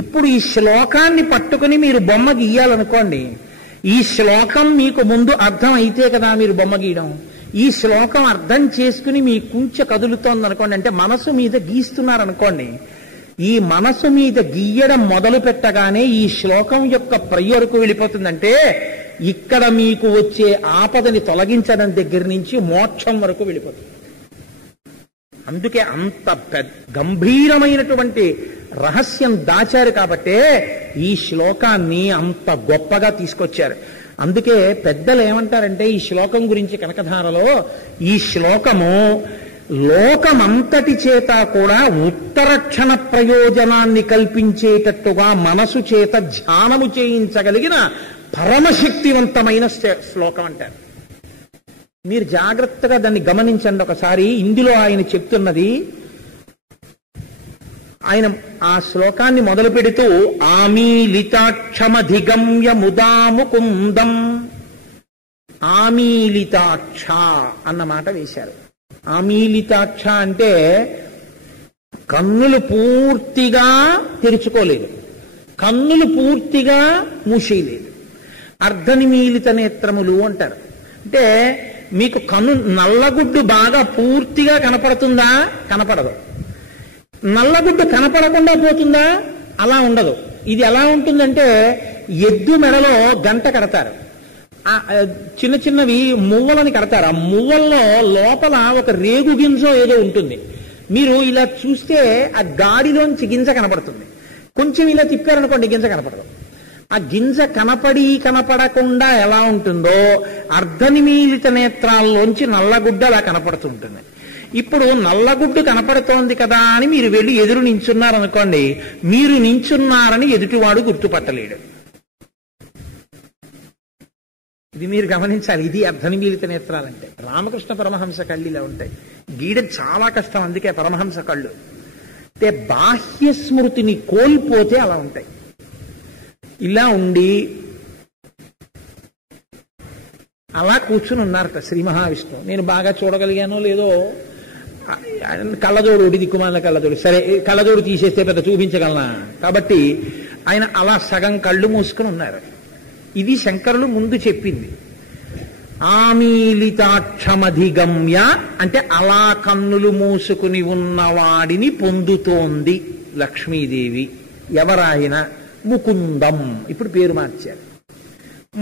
ఇప్పుడు ఈ శ్లోకాన్ని పట్టుకుని మీరు బొమ్మ గీయాలనుకోండి, ఈ శ్లోకం మీకు ముందు అర్థం అయితే కదా మీరు బొమ్మ గీయడం. ఈ శ్లోకం అర్థం చేసుకుని మీ కుంచె కదులుతోంది అనుకోండి, అంటే మనసు మీద గీస్తున్నారనుకోండి, ఈ మనసు మీద గీయడం మొదలు పెట్టగానే ఈ శ్లోకం యొక్క ప్రయోజకు వెళ్ళిపోతుందంటే ఇక్కడ మీకు వచ్చే ఆపదని తొలగించడం దగ్గర నుంచి మోక్షం వరకు వెళ్ళిపోతుంది. అందుకే అంత గంభీరమైనటువంటి రహస్యం దాచారు కాబట్టే ఈ శ్లోకాన్ని అంత గొప్పగా తీసుకొచ్చారు. అందుకే పెద్దలు ఏమంటారంటే ఈ శ్లోకం గురించి కనకధారలో, ఈ శ్లోకము లోకమంతటి చేత కూడా ఉత్తరక్షణ ప్రయోజనాన్ని కల్పించేటట్టుగా మనసు చేత ధ్యానము చేయించగలిగిన పరమశక్తివంతమైన శ్లోకం అంటారు. మీరు జాగ్రత్తగా దాన్ని గమనించండి ఒకసారి. ఇందులో ఆయన చెప్తున్నది, ఆయన ఆ శ్లోకాన్ని మొదలు పెడుతూ ఆమీలితాక్షమధిగమ్య ముదాముకుందం, ఆమీలితాక్ష అన్న మాట వేశారు. ఆమీలితాక్ష అంటే కన్నులు పూర్తిగా తెరుచుకోలేదు, కన్నులు పూర్తిగా మూసేయలేదు. అర్ధనిమీలిత నేత్రములు అంటారు. అంటే మీకు కన్ను నల్లగుడ్డు బాగా పూర్తిగా కనపడుతుందా? కనపడదు. నల్లగుడ్డు కనపడకుండా పోతుందా? అలా ఉండదు. ఇది ఎలా ఉంటుందంటే ఎద్దు మెడలో గంట కడతారు, చిన్న చిన్నవి మువ్వలని కడతారు. ఆ మువ్వల్లో లోపల ఒక రేగు గింజో ఏదో ఉంటుంది. మీరు ఇలా చూస్తే ఆ గాడిలోంచి గింజ కనపడుతుంది. కొంచెం ఇలా తిప్పారనుకోండి గింజ కనపడదు. ఆ గింజ కనపడకుండా ఎలా ఉంటుందో అర్ధనిమీలిత నేత్రాల్లోంచి నల్లగుడ్డ అలా కనపడుతుంటుంది. ఇప్పుడు నల్లగుడ్డు కనపడుతోంది కదా అని మీరు వెళ్ళి ఎదురు నించున్నారనుకోండి, మీరు నించున్నారని ఎదుటివాడు గుర్తుపట్టలేడు. ఇది మీరు గమనించాలి. ఇది అర్ధనిమీలిత నేత్రాలంటే. రామకృష్ణ పరమహంస కళ్ళు ఇలా ఉంటాయి. గీయడం చాలా కష్టం, అందుకే పరమహంస కళ్ళు. అంటే బాహ్య స్మృతిని కోల్పోతే అలా ఉంటాయి. ఇలా ఉండి అలా కూర్చుని ఉన్నారట శ్రీ మహావిష్ణువు. నేను బాగా చూడగలిగానో లేదో, కళ్ళజోడు ఒకటి దిక్కుమాల కళ్ళజోడు, సరే కళ్ళజోడు తీసేస్తే పెద్ద చూపించగలనా, కాబట్టి ఆయన అలా సగం కళ్ళు మూసుకుని ఉన్నారు. ఇది శంకరులు ముందు చెప్పింది. ఆమీలితాక్షమధిగమ్య అంటే అలా కన్నులు మూసుకుని ఉన్నవాడిని పొందుతోంది లక్ష్మీదేవి. ఎవరాయన? ముకుందం. ఇప్పుడు పేరు మార్చారు,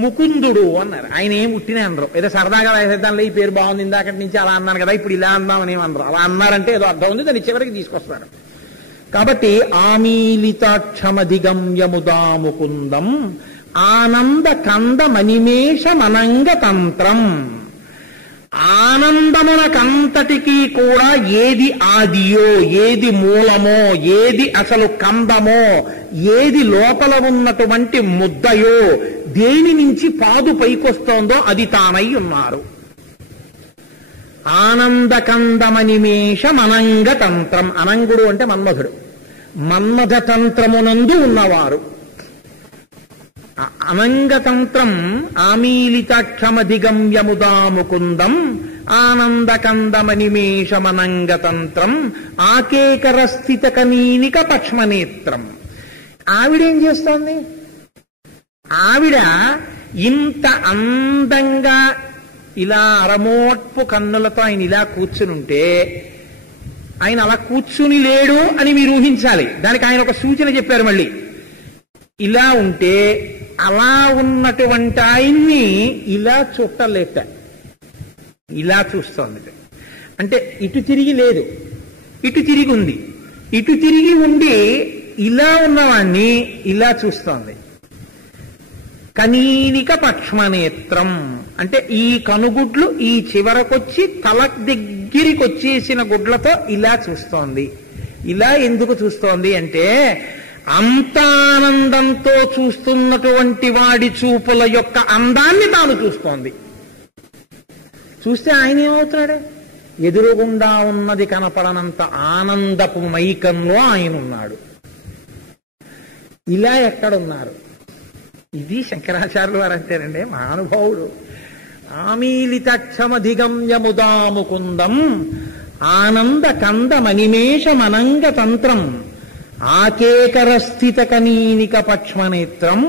ముకుందుడు అన్నారు. ఆయన ఏం పుట్టినే అనరు, ఏదో సరదాగా వేసేద్దాంలో ఈ పేరు బాగుంది, ఇందాకటి నుంచి అలా అన్నాను కదా ఇప్పుడు ఇలా అందామని ఏమనరు. అలా అన్నారంటే ఏదో అర్థం ఉంది, దాన్ని చివరికి తీసుకొస్తారు. కాబట్టి ఆమీలితాక్షమధిగమ్యముదా ముకుందం ఆనంద కంద మనిమేష మనంగ తంత్రం. ఆనందమునకంతటికీ కూడా ఏది ఆదియో, ఏది మూలమో, ఏది అసలు కందమో, ఏది లోపల ఉన్నటువంటి ముద్దయో, దేని నుంచి పాదు పైకొస్తోందో అది తానై ఉన్నారు. ఆనందకందమనిమేష మనంగ తంత్రం. అనంగుడు అంటే మన్మధుడు. మన్మథ తంత్రమునందు ఉన్నవారు. అనంగతంత్రం ఆమీలితాక్షమధిగమ్యముదా ముకుందం ఆనందకందమనిమేషమనంగతంత్రం ఆకేకరస్థిత కనీనిక పక్ష్మనేత్రం. ఆవిడేం చేస్తోంది? ఆవిడ ఇంత అందంగా ఇలా అరమోట్పు కన్నులతో ఆయన ఇలా కూర్చునుంటే, ఆయన అలా కూర్చుని లేడు అని మీరు ఊహించాలి. దానికి ఆయన ఒక సూచన చెప్పారు. మళ్ళీ ఇలా ఉంటే అలా ఉన్నటువంటి ఆయన్ని ఇలా చుట్టలేట, ఇలా చూస్తోంది. అంటే ఇటు తిరిగి లేదు, ఇటు తిరిగి ఉంది. ఇటు తిరిగి ఉండి ఇలా ఉన్నవాణ్ణి ఇలా చూస్తోంది. కనీనిక పక్ష్మనేత్రం అంటే ఈ కనుగుడ్లు ఈ చివరకొచ్చి తల దగ్గరికి వచ్చేసిన గుడ్లతో ఇలా చూస్తోంది. ఇలా ఎందుకు చూస్తోంది అంటే అంత ఆనందంతో చూస్తున్నటువంటి వాడి చూపుల యొక్క అందాన్ని తాను చూస్తోంది. చూస్తే ఆయన ఏమవుతున్నాడు? ఎదురుగుండా ఉన్నది కనపడనంత ఆనందపు మైకంలో ఆయన ఉన్నాడు. ఇలా ఎక్కడున్నారు? ఇది శంకరాచార్యులు వారు అంటేనండి, మహానుభావుడు. ఆమీలితాక్షమధిగమ్యముదా ముకుందం ఆనంద కంద మనిమేష మనంగ తంత్రం ఆకేకర స్థిత కనీనిక పక్ష్మనేత్రం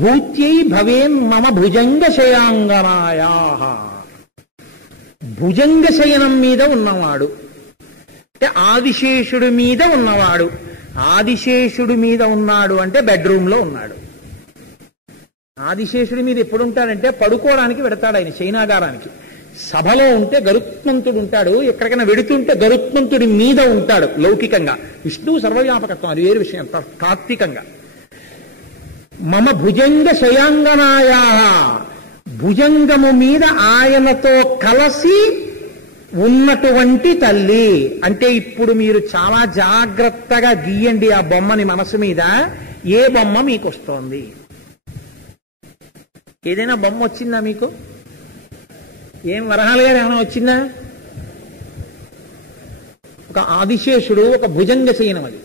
భూత్యై భవేన్ మమ భుజంగ శయాంగనాయా. భుజంగ శయనం మీద ఉన్నవాడు అంటే ఆదిశేషుడి మీద ఉన్నవాడు. ఆదిశేషుడి మీద ఉన్నాడు అంటే బెడ్రూమ్ లో ఉన్నాడు. ఆదిశేషుడి మీద ఎప్పుడు ఉంటాడంటే పడుకోవడానికి పెడతాడు ఆయన శయనాగారానికి. సభలో ఉంటే గరుత్మంతుడు ఉంటాడు, ఎక్కడికైనా వెడుతుంటే గరుత్మంతుడి మీద ఉంటాడు లౌకికంగా. విష్ణువు సర్వవ్యాపకత్వం, అది వేరు విషయం. తాత్వికంగా మమ భుజంగ శయాంగనాయా, భుజంగము మీద ఆయనతో కలిసి ఉన్నటువంటి తల్లి. అంటే ఇప్పుడు మీరు చాలా జాగ్రత్తగా గీయండి ఆ బొమ్మని మనసు మీద. ఏ బొమ్మ మీకు వస్తోంది? ఏదైనా బొమ్మ వచ్చిందా మీకు? ఏం వరహాలు గారు ఏమైనా వచ్చిందా? ఒక ఆదిశేషుడు, ఒక భుజంగ శయనం. అది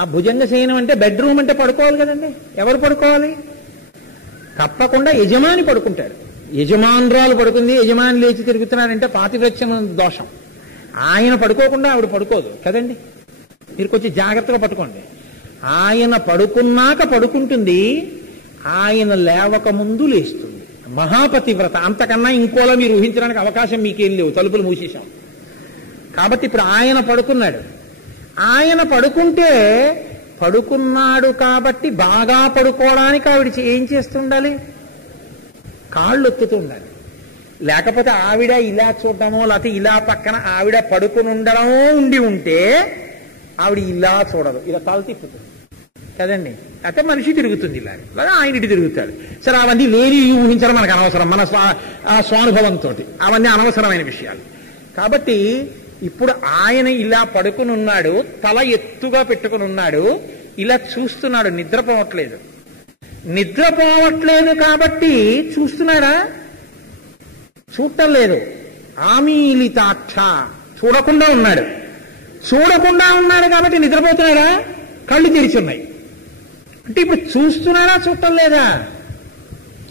ఆ భుజంగ శయనం అంటే బెడ్రూమ్ అంటే పడుకోవాలి కదండి. ఎవరు పడుకోవాలి? తప్పకుండా యజమాని పడుకుంటాడు. యజమానురాలు పడుకుంది, యజమాని లేచి తిరుగుతున్నాడంటే పాతివ్రత్యం దోషం. ఆయన పడుకోకుండా ఆవిడ పడుకోదు కదండి. మీరు కొంచెం జాగ్రత్తగా పట్టుకోండి. ఆయన పడుకున్నాక పడుకుంటుంది, ఆయన లేవక ముందు లేస్తుంది. మహాపతివ్రత. అంతకన్నా ఇంకోలా మీరు ఊహించడానికి అవకాశం మీకేం లేవు, తలుపులు మూసేశాం. కాబట్టి ఇప్పుడు ఆయన పడుకున్నాడు. ఆయన పడుకుంటే పడుకున్నాడు కాబట్టి బాగా పడుకోవడానికి ఆవిడ ఏం చేస్తుండాలి? కాళ్ళు ఒత్తుతూ ఉండాలి. లేకపోతే ఆవిడ ఇలా చూడటమో లేకపోతే ఇలా పక్కన ఆవిడ పడుకుని ఉండడమో ఉండి ఉంటే ఆవిడ ఇలా చూడదు, ఇలా తల తిప్పుతుంది కదండి. అయితే మనిషి తిరుగుతుంది ఇలా, లేదా ఆయన ఇటు తిరుగుతాడు. సరే, అవన్నీ లేని ఊహించడం మనకు అనవసరం, మన స్వానుభవంతో అవన్నీ అనవసరమైన విషయాలు. కాబట్టి ఇప్పుడు ఆయన ఇలా పడుకుని ఉన్నాడు, తల ఎత్తుగా పెట్టుకుని ఉన్నాడు, ఇలా చూస్తున్నాడు. నిద్రపోవట్లేదు. నిద్రపోవట్లేదు కాబట్టి చూస్తున్నాడా? చూడటం లేదు. ఆమీలితాక్ష, చూడకుండా ఉన్నాడు. చూడకుండా ఉన్నాడు కాబట్టి నిద్రపోతున్నాడా? కళ్ళు తెరిచున్నాయి. అంటే ఇప్పుడు చూస్తున్నాడా, చూడటం లేదా?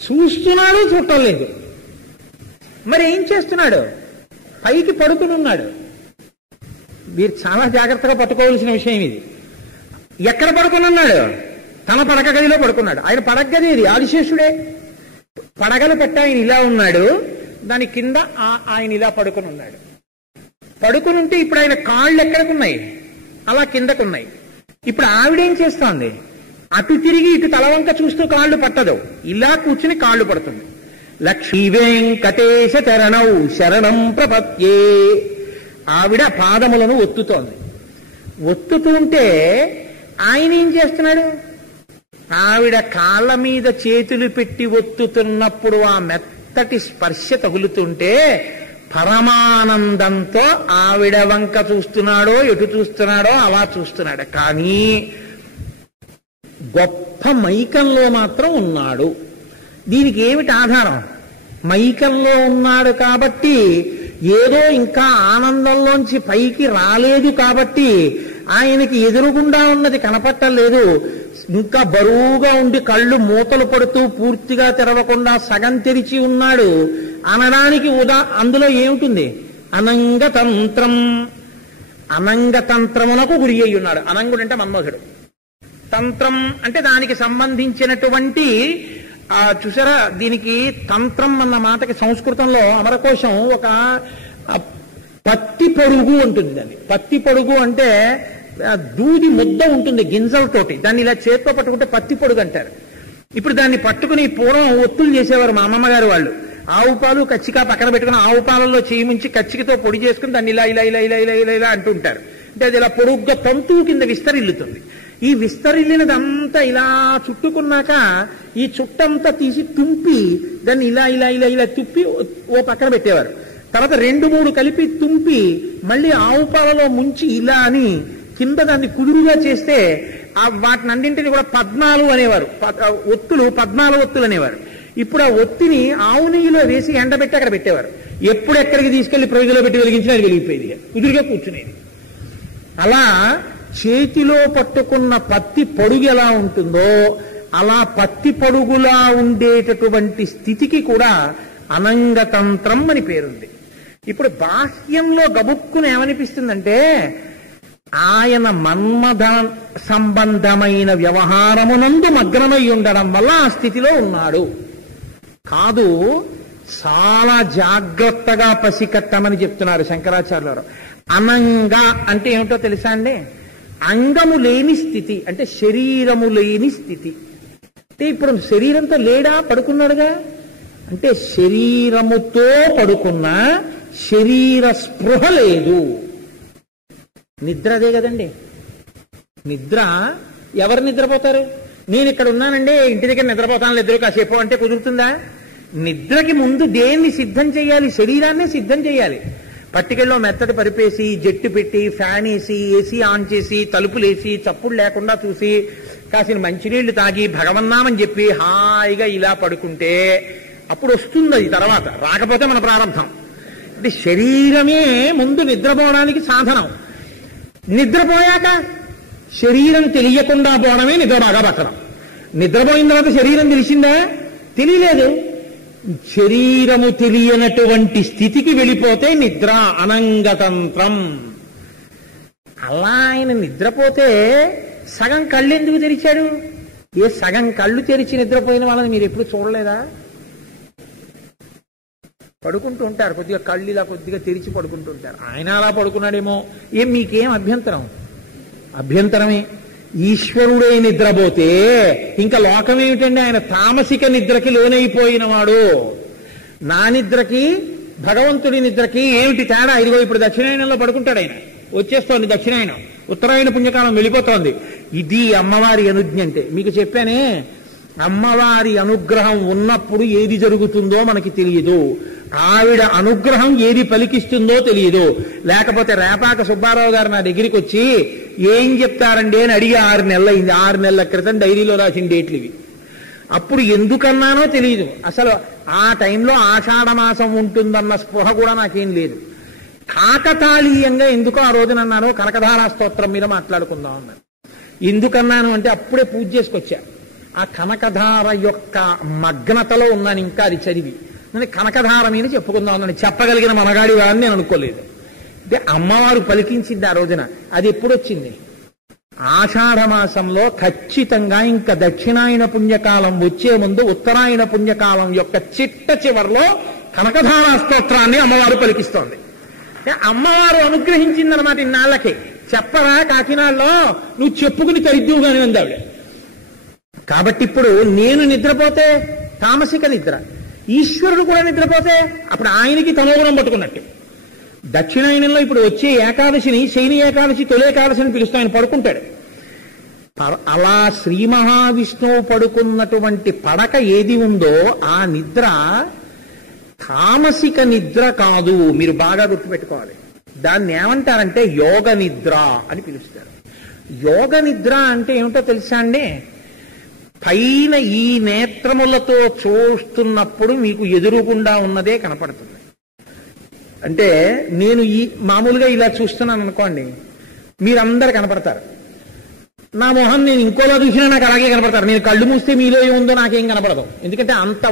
చూస్తున్నాడు, చూడటం లేదు. మరి ఏం చేస్తున్నాడు? పైకి పడుకుని ఉన్నాడు. మీరు చాలా జాగ్రత్తగా పట్టుకోవాల్సిన విషయం ఇది. ఎక్కడ పడుకుని ఉన్నాడు? తన పడక గదిలో పడుకున్నాడు. ఆయన పడక గది ఇది ఆదిశేషుడే. పడగలు పెట్టి ఆయన ఇలా ఉన్నాడు, దాని కింద ఆయన ఇలా పడుకుని ఉన్నాడు. పడుకుని ఉంటే ఇప్పుడు ఆయన కాళ్ళు ఎక్కడికున్నాయి? అలా కిందకున్నాయి. ఇప్పుడు ఆవిడేం చేస్తోంది? అటు తిరిగి ఇటు తలవంక చూస్తూ కాళ్ళు పట్టదు, ఇలా కూర్చుని కాళ్ళు పడుతుంది. లక్ష్మీ వెంకటేశ చరణౌ శరణం ప్రపత్యే. ఆవిడ పాదములను ఒత్తుతోంది. ఒత్తుతుంటే ఆయన ఏం చేస్తున్నాడు? ఆవిడ కాళ్ళ మీద చేతులు పెట్టి ఒత్తుతున్నప్పుడు ఆ మెత్తటి స్పర్శ తగులుతుంటే పరమానందంతో ఆవిడ వంక చూస్తున్నాడో ఎటు చూస్తున్నాడో అలా చూస్తున్నాడు. కానీ గొప్ప మైకంలో మాత్రం ఉన్నాడు. దీనికి ఏమిటి ఆధారం? మైకంలో ఉన్నాడు కాబట్టి, ఏదో ఇంకా ఆనందంలోంచి పైకి రాలేదు కాబట్టి ఆయనకి ఎదురుగుండా ఉన్నది కనపట్టలేదు. ఇంకా బరువుగా ఉండి కళ్ళు మూతలు పడుతూ పూర్తిగా తెరవకుండా సగం తెరిచి ఉన్నాడు అనడానికి అందులో ఏముంటుంది? అనంగతంత్రం. అనంగతంత్రమునకు గురి అయి ఉన్నాడు. అనంగుడు అంటే మన్మధుడు. తంత్రం అంటే దానికి సంబంధించినటువంటి చూసారా, దీనికి తంత్రం అన్న మాటకి సంస్కృతంలో అమరకోశం ఒక పత్తి పొడుగు ఉంటుంది. దాన్ని పత్తి పొడుగు అంటే దూది ముద్ద ఉంటుంది గింజలతోటి, దాన్ని ఇలా చేత్తో పట్టుకుంటే పత్తి పొడుగు అంటారు. ఇప్పుడు దాన్ని పట్టుకుని పూర్వం ఒత్తులు చేసేవారు మా అమ్మమ్మ గారు వాళ్ళు. ఆవు పాలు కచ్చిక పక్కన పెట్టుకుని ఆవు పాలలో చేయి ముంచి కచ్చికతో పొడి చేసుకుని దాన్ని ఇలా ఇలా ఇలా ఇలా ఇలా ఇలా ఇలా అంటుంటారు. అంటే అది ఇలా పొడుగ్గా తంతువు కింద విస్తరిల్లుతుంది. ఈ విస్తరిల్లినదంతా ఇలా చుట్టుకున్నాక ఈ చుట్టంతా తీసి తుంపి దాన్ని ఇలా ఇలా ఇలా ఇలా తుప్పి ఓ పక్కన పెట్టేవారు. తర్వాత 2-3 కలిపి తుంపి మళ్ళీ ఆవు పాలలో ముంచి ఇలా అని కింద దాన్ని కుదురుగా చేస్తే వాటిని అన్నింటినీ కూడా 14 అనేవారు. ఒత్తులు 14 ఒత్తులు అనేవారు. ఇప్పుడు ఆ ఒత్తిని ఆవు నెయ్యిలో వేసి ఎండబెట్టి అక్కడ పెట్టేవారు. ఎప్పుడు ఎక్కడికి తీసుకెళ్లి ప్రయోజలో పెట్టి వెలిగించినా అది వెలిగిపోయేది, కుదురుగా కూర్చునేది. అలా చేతిలో పట్టుకున్న పత్తి పొడుగు ఎలా ఉంటుందో అలా పత్తి పొడుగులా ఉండేటటువంటి స్థితికి కూడా అనంగతంత్రం అని పేరుంది. ఇప్పుడు బాహ్యంలో గబుక్కుని ఏమనిపిస్తుందంటే ఆయన మన్మథ సంబంధమైన వ్యవహారమునందు మగ్నమై ఉండడం వల్ల ఆ స్థితిలో ఉన్నాడు. కాదు, చాలా జాగ్రత్తగా పసికట్టమని చెప్తున్నారు శంకరాచార్యులు. అనంగ అంటే ఏమిటో తెలుసా అండి? అంగము లేని స్థితి అంటే శరీరము లేని స్థితి. అంటే ఇప్పుడు శరీరంతో లేడా, పడుకున్నాడుగా. అంటే శరీరముతో పడుకున్నా శరీర స్పృహ లేదు. నిద్ర అదే కదండి. నిద్ర ఎవరు నిద్రపోతారు? నేను ఇక్కడ ఉన్నానండి, ఇంటి దగ్గర నిద్రపోతాను నిద్ర కాసేపు అంటే కుదురుతుందా? నిద్రకి ముందు దేన్ని సిద్ధం చేయాలి? శరీరాన్నే సిద్ధం చేయాలి. పట్టికల్లో మెత్తటి పరిపేసి, జట్టు పెట్టి, ఫ్యాన్ వేసి, ఏసీ ఆన్ చేసి, తలుపులేసి, చప్పుడు లేకుండా చూసి, కాసిన మంచినీళ్లు తాగి, భగవన్నామని చెప్పి హాయిగా ఇలా పడుకుంటే అప్పుడు వస్తుంది అది. తర్వాత రాకపోతే మన ప్రారంభం. అంటే శరీరమే ముందు నిద్రపోవడానికి సాధనం. నిద్రపోయాక శరీరం తెలియకుండా పోవడమే నిద్ర బాగా పట్టడం. నిద్రపోయిన తర్వాత శరీరం తెలిసిందా? తెలియలేదు. శరీరము తెలియనటువంటి స్థితికి వెళ్ళిపోతే నిద్ర అనంగతంత్రం. అలా ఆయన నిద్రపోతే సగం కళ్ళు ఎందుకు తెరిచాడు? ఏ సగం కళ్ళు తెరిచి నిద్రపోయిన వాళ్ళని మీరు ఎప్పుడు చూడలేదా? పడుకుంటూ ఉంటారు, కొద్దిగా కళ్ళు ఇలా కొద్దిగా తెరిచి పడుకుంటూ ఉంటారు. ఆయన అలా పడుకున్నాడేమో. మీకేం అభ్యంతరం? అభ్యంతరమే. ఈశ్వరుడే నిద్రపోతే ఇంకా లోకం ఏమిటండి? ఆయన తామసిక నిద్రకి లోనైపోయిన వాడు. నా నిద్రకి భగవంతుడి నిద్రకి ఏమిటి తేడా? ఇదిగో ఇప్పుడు దక్షిణాయనంలో పడుకుంటాడు ఆయన, వచ్చేస్తోంది దక్షిణాయనం, ఉత్తరాయణ పుణ్యకాలం వెళ్ళిపోతోంది. ఇది అమ్మవారి అనుజ్ఞ అంటే. మీకు చెప్పానే, అమ్మవారి అనుగ్రహం ఉన్నప్పుడు ఏది జరుగుతుందో మనకి తెలియదు. ఆవిడ అనుగ్రహం ఏది పలికిస్తుందో తెలియదు. లేకపోతే రేపాక సుబ్బారావు గారు నా దగ్గరికి వచ్చి ఏం చెప్తారండి అని అడిగి 6 నెలలు అయింది. 6 నెలల క్రితం డైరీలో రాసిన డేట్లు ఇవి. అప్పుడు ఎందుకన్నానో తెలియదు. అసలు ఆ టైంలో ఆషాఢమాసం ఉంటుందన్న స్పృహ కూడా నాకేం లేదు. కాకతాళీయంగా ఎందుకో ఆ రోజున అన్నాను, కనకధారా స్తోత్రం మీద మాట్లాడుకుందాం అన్నాను. ఎందుకన్నాను అంటే అప్పుడే పూజ చేసుకొచ్చా. ఆ కనకధార యొక్క మగ్నతలో ఉన్నాను ఇంకా అది చదివి. నేను కనకధార మీద చెప్పుకుందాం అన్నాను. చెప్పగలిగిన మనగాడి వాడిని నేను అనుకోలేదు. అంటే అమ్మవారు పలికించింది ఆ రోజున. అది ఎప్పుడు వచ్చింది? ఆషాఢమాసంలో ఖచ్చితంగా. ఇంకా దక్షిణాయన పుణ్యకాలం వచ్చే ముందు ఉత్తరాయణ పుణ్యకాలం యొక్క చిట్ట చివరిలో కనకధారా స్తోత్రాన్ని అమ్మవారు పలికిస్తోంది. అమ్మవారు అనుగ్రహించిందన్నమాట. ఇన్నాళ్ళకి చెప్పరా కాకినాడలో నువ్వు చెప్పుకుని తరిద్దువు గాని ఉంది ఆవిడ. కాబట్టి ఇప్పుడు నేను నిద్రపోతే తామసిక నిద్ర, ఈశ్వరుడు కూడా నిద్రపోతే అప్పుడు ఆయనకి తమోగుణం పట్టుకున్నట్టు. దక్షిణాయనంలో ఇప్పుడు వచ్చే ఏకాదశిని శయని ఏకాదశి, తొలి ఏకాదశి అని పిలుస్తూ ఆయన పడుకుంటాడు. అలా శ్రీ మహావిష్ణువు పడుకున్నటువంటి పడక ఏది ఉందో ఆ నిద్ర తామసిక నిద్ర కాదు. మీరు బాగా గుర్తుపెట్టుకోవాలి. దాన్ని ఏమంటారంటే యోగ నిద్ర అని పిలుస్తారు. యోగ నిద్ర అంటే ఏమిటో తెలుసా అండి? పైన ఈ నేత్రములతో చూస్తున్నప్పుడు మీకు ఎదురుగుండా ఉన్నదే కనపడుతుంది. అంటే నేను ఈ మామూలుగా ఇలా చూస్తున్నాను అనుకోండి, మీరందరూ కనపడతారు. నా మొహం నేను ఇంకోలా చూసినా నాకు అలాగే కనపడతారు. నేను కళ్ళు మూస్తే మీలో ఏముందో నాకేం కనపడదు. ఎందుకంటే అంత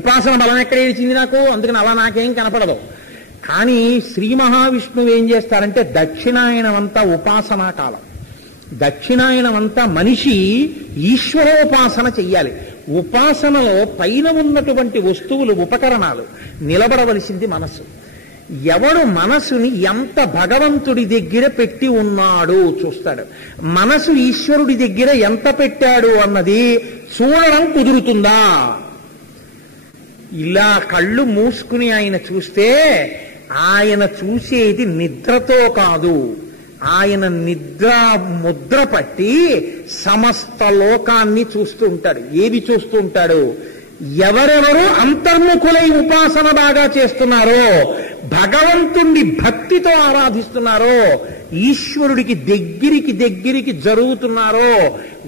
ఉపాసన బలం ఎక్కడ ఏడిచింది నాకు, అందుకని అలా నాకేం కనపడదు. కానీ శ్రీ మహావిష్ణువు ఏం చేస్తారంటే దక్షిణాయనం అంతా ఉపాసనా కాలం. దక్షిణాయనం అంతా మనిషి ఈశ్వరోపాసన చెయ్యాలి. ఉపాసనలో పైన ఉన్నటువంటి వస్తువులు, ఉపకరణాలు, నిలబడవలసింది మనస్సు. ఎవడు మనసుని ఎంత భగవంతుడి దగ్గర పెట్టి ఉన్నాడు చూస్తాడు. మనసు ఈశ్వరుడి దగ్గర ఎంత పెట్టాడు అన్నది చూడడం కుదురుతుందా? ఇలా కళ్ళు మూసుకుని ఆయన చూస్తే ఆయన చూసేది నిద్రతో కాదు. ఆయన నిద్ర ముద్ర పట్టి సమస్త లోకాన్ని చూస్తూ ఉంటాడు. ఏది చూస్తూ ఉంటాడు? ఎవరెవరు అంతర్ముఖులై ఉపాసన బాగా చేస్తున్నారో, భగవంతుణ్ణి భక్తితో ఆరాధిస్తున్నారో, ఈశ్వరుడికి దగ్గరికి జరుగుతున్నారో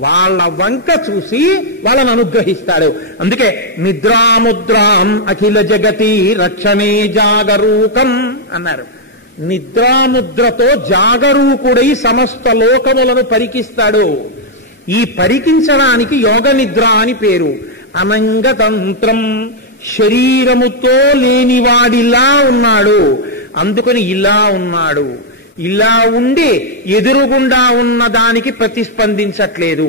వాళ్ళ వంక చూసి వాళ్ళని అనుగ్రహిస్తాడు. అందుకే నిద్రాముద్రాం అఖిల జగతి రక్షణే జాగరూకం అన్నారు. నిద్రాముద్రతో జాగరూకుడై సమస్త లోకములను పరికిస్తాడు. ఈ పరికించడానికి యోగ నిద్ర అని పేరు. అనంగతంత్రం, శరీరముతో లేనివాడిలా ఉన్నాడు, అందుకని ఇలా ఉన్నాడు. ఇలా ఉండి ఎదురుగుండా ఉన్న దానికి ప్రతిస్పందించట్లేదు.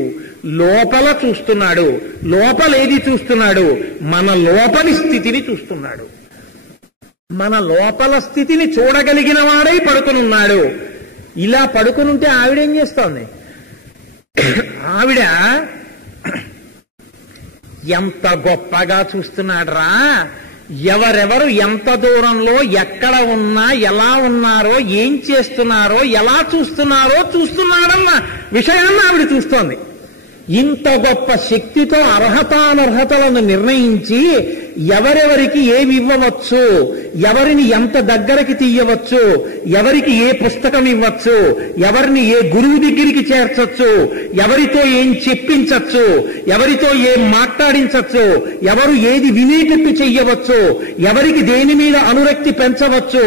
లోపల చూస్తున్నాడు. లోపలేది చూస్తున్నాడు? మన లోపలి స్థితిని చూస్తున్నాడు. మన లోపల స్థితిని చూడగలిగిన వాడై పడుకునున్నాడు. ఇలా పడుకునుంటే ఆవిడేం చేస్తోంది? ఆవిడ ఎంత గొప్పగా చూస్తున్నాడ్రా, ఎవరెవరు ఎంత దూరంలో ఎక్కడ ఉన్నా, ఎలా ఉన్నారో, ఏం చేస్తున్నారో, ఎలా చూస్తున్నాడన్న విషయాన్ని ఆవిడ చూస్తోంది. ఇంత గొప్ప శక్తితో అర్హతానర్హతలను నిర్ణయించి ఎవరెవరికి ఏమి ఇవ్వవచ్చు, ఎవరిని ఎంత దగ్గరికి తీయవచ్చు, ఎవరికి ఏ పుస్తకం ఇవ్వచ్చు, ఎవరిని ఏ గురువు దగ్గరికి చేర్చొచ్చు, ఎవరితో ఏం చెప్పించచ్చు, ఎవరితో ఏం మాట్లాడించచ్చు, ఎవరు ఏది వినేటట్టు చెయ్యవచ్చు, ఎవరికి దేని మీద అనురక్తి పెంచవచ్చు,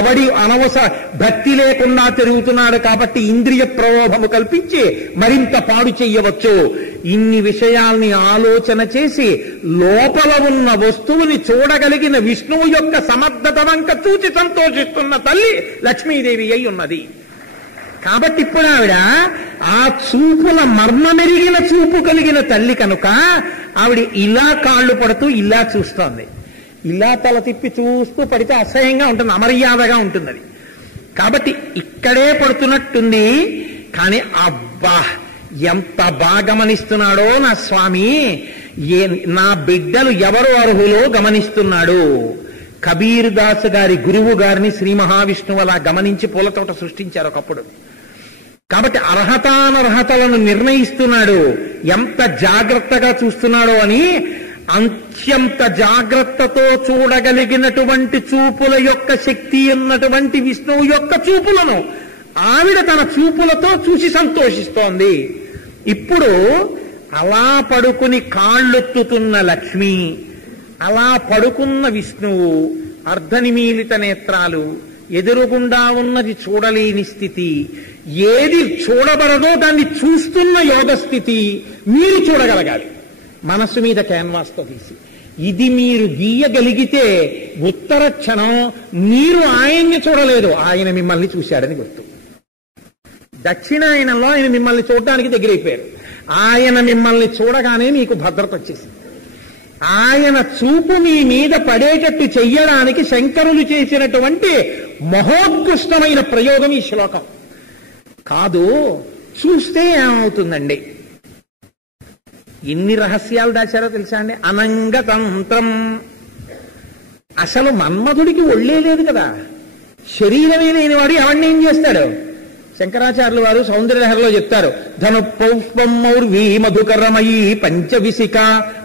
ఎవడి అనవసర భక్తి లేకుండా తిరుగుతున్నాడు కాబట్టి ఇంద్రియ ప్రలోభము కల్పించి మరింత పాడు చెయ్యవచ్చు. ఇన్ని విషయాల్ని ఆలోచన చేసి లోపల ఉన్న వస్తువుని చూడగలిగిన విష్ణువు యొక్క సమర్థత వంక చూచి సంతోషిస్తున్న తల్లి లక్ష్మీదేవి అయి ఉన్నది. కాబట్టి ఇప్పుడు ఆవిడ ఆ చూపుల మర్మమెరిగిన చూపు కలిగిన తల్లి కనుక ఆవిడ ఇలా కాళ్ళు పడుతూ ఇలా చూస్తోంది. ఇలా తల తిప్పి చూస్తూ పడితే అసహ్యంగా ఉంటుంది, అమర్యాదగా ఉంటుంది అది. కాబట్టి ఇక్కడే పడుతున్నట్టుంది. కానీ అబ్బా ఎంత బాగా గమనిస్తున్నాడో నా స్వామి, నా బిడ్డలు ఎవరు అర్హులో గమనిస్తున్నాడు. కబీర్ దాస్ గారి గురువు గారిని శ్రీ మహావిష్ణువు అలా గమనించి పూలతోట సృష్టించారు ఒకప్పుడు. కాబట్టి అర్హతానర్హతలను నిర్ణయిస్తున్నాడు. ఎంత జాగ్రత్తగా చూస్తున్నాడో అని అత్యంత జాగ్రత్తతో చూడగలిగినటువంటి చూపుల యొక్క శక్తి ఉన్నటువంటి విష్ణువు యొక్క చూపులను ఆవిడ తన చూపులతో చూసి సంతోషిస్తోంది. ఇప్పుడు అలా పడుకుని కాళ్ళొత్తుతున్న లక్ష్మి, అలా పడుకున్న విష్ణువు, అర్ధనిమీలిత నేత్రాలు, ఎదురుగుండా ఉన్నది చూడలేని స్థితి, ఏది చూడబడదో దాన్ని చూస్తున్న యోగ స్థితి మీరు చూడగలగాలి మనస్సు మీద క్యాన్వాస్తో తీసి. ఇది మీరు గీయగలిగితే ఉత్తర క్షణం మీరు ఆయన్ని చూడలేదు, ఆయన మిమ్మల్ని చూశాడని గుర్తు. దక్షిణాయనంలో ఆయన మిమ్మల్ని చూడడానికి దగ్గరైపోయారు. ఆయన మిమ్మల్ని చూడగానే మీకు భద్రత వచ్చేసింది. ఆయన చూపు మీ మీద పడేటట్టు చెయ్యడానికి శంకరులు చేసినటువంటి మహోత్కృష్టమైన ప్రయోగం ఈ శ్లోకం. కాదు, చూస్తే ఏమవుతుందండి? ఎన్ని రహస్యాలు దాచారో తెలుసా అండి? అనంగతంత్రం. అసలు మన్మధుడికి ఒళ్ళే లేదు కదా, శరీరమే లేనివాడు ఎవరిని ఏం చేస్తాడు? శంకరాచార్యులు వారు సౌందర్యలహరిలో చెప్తారు, ధను పౌష్పం మౌర్వీ మధుకరమయీ పంచవిశిక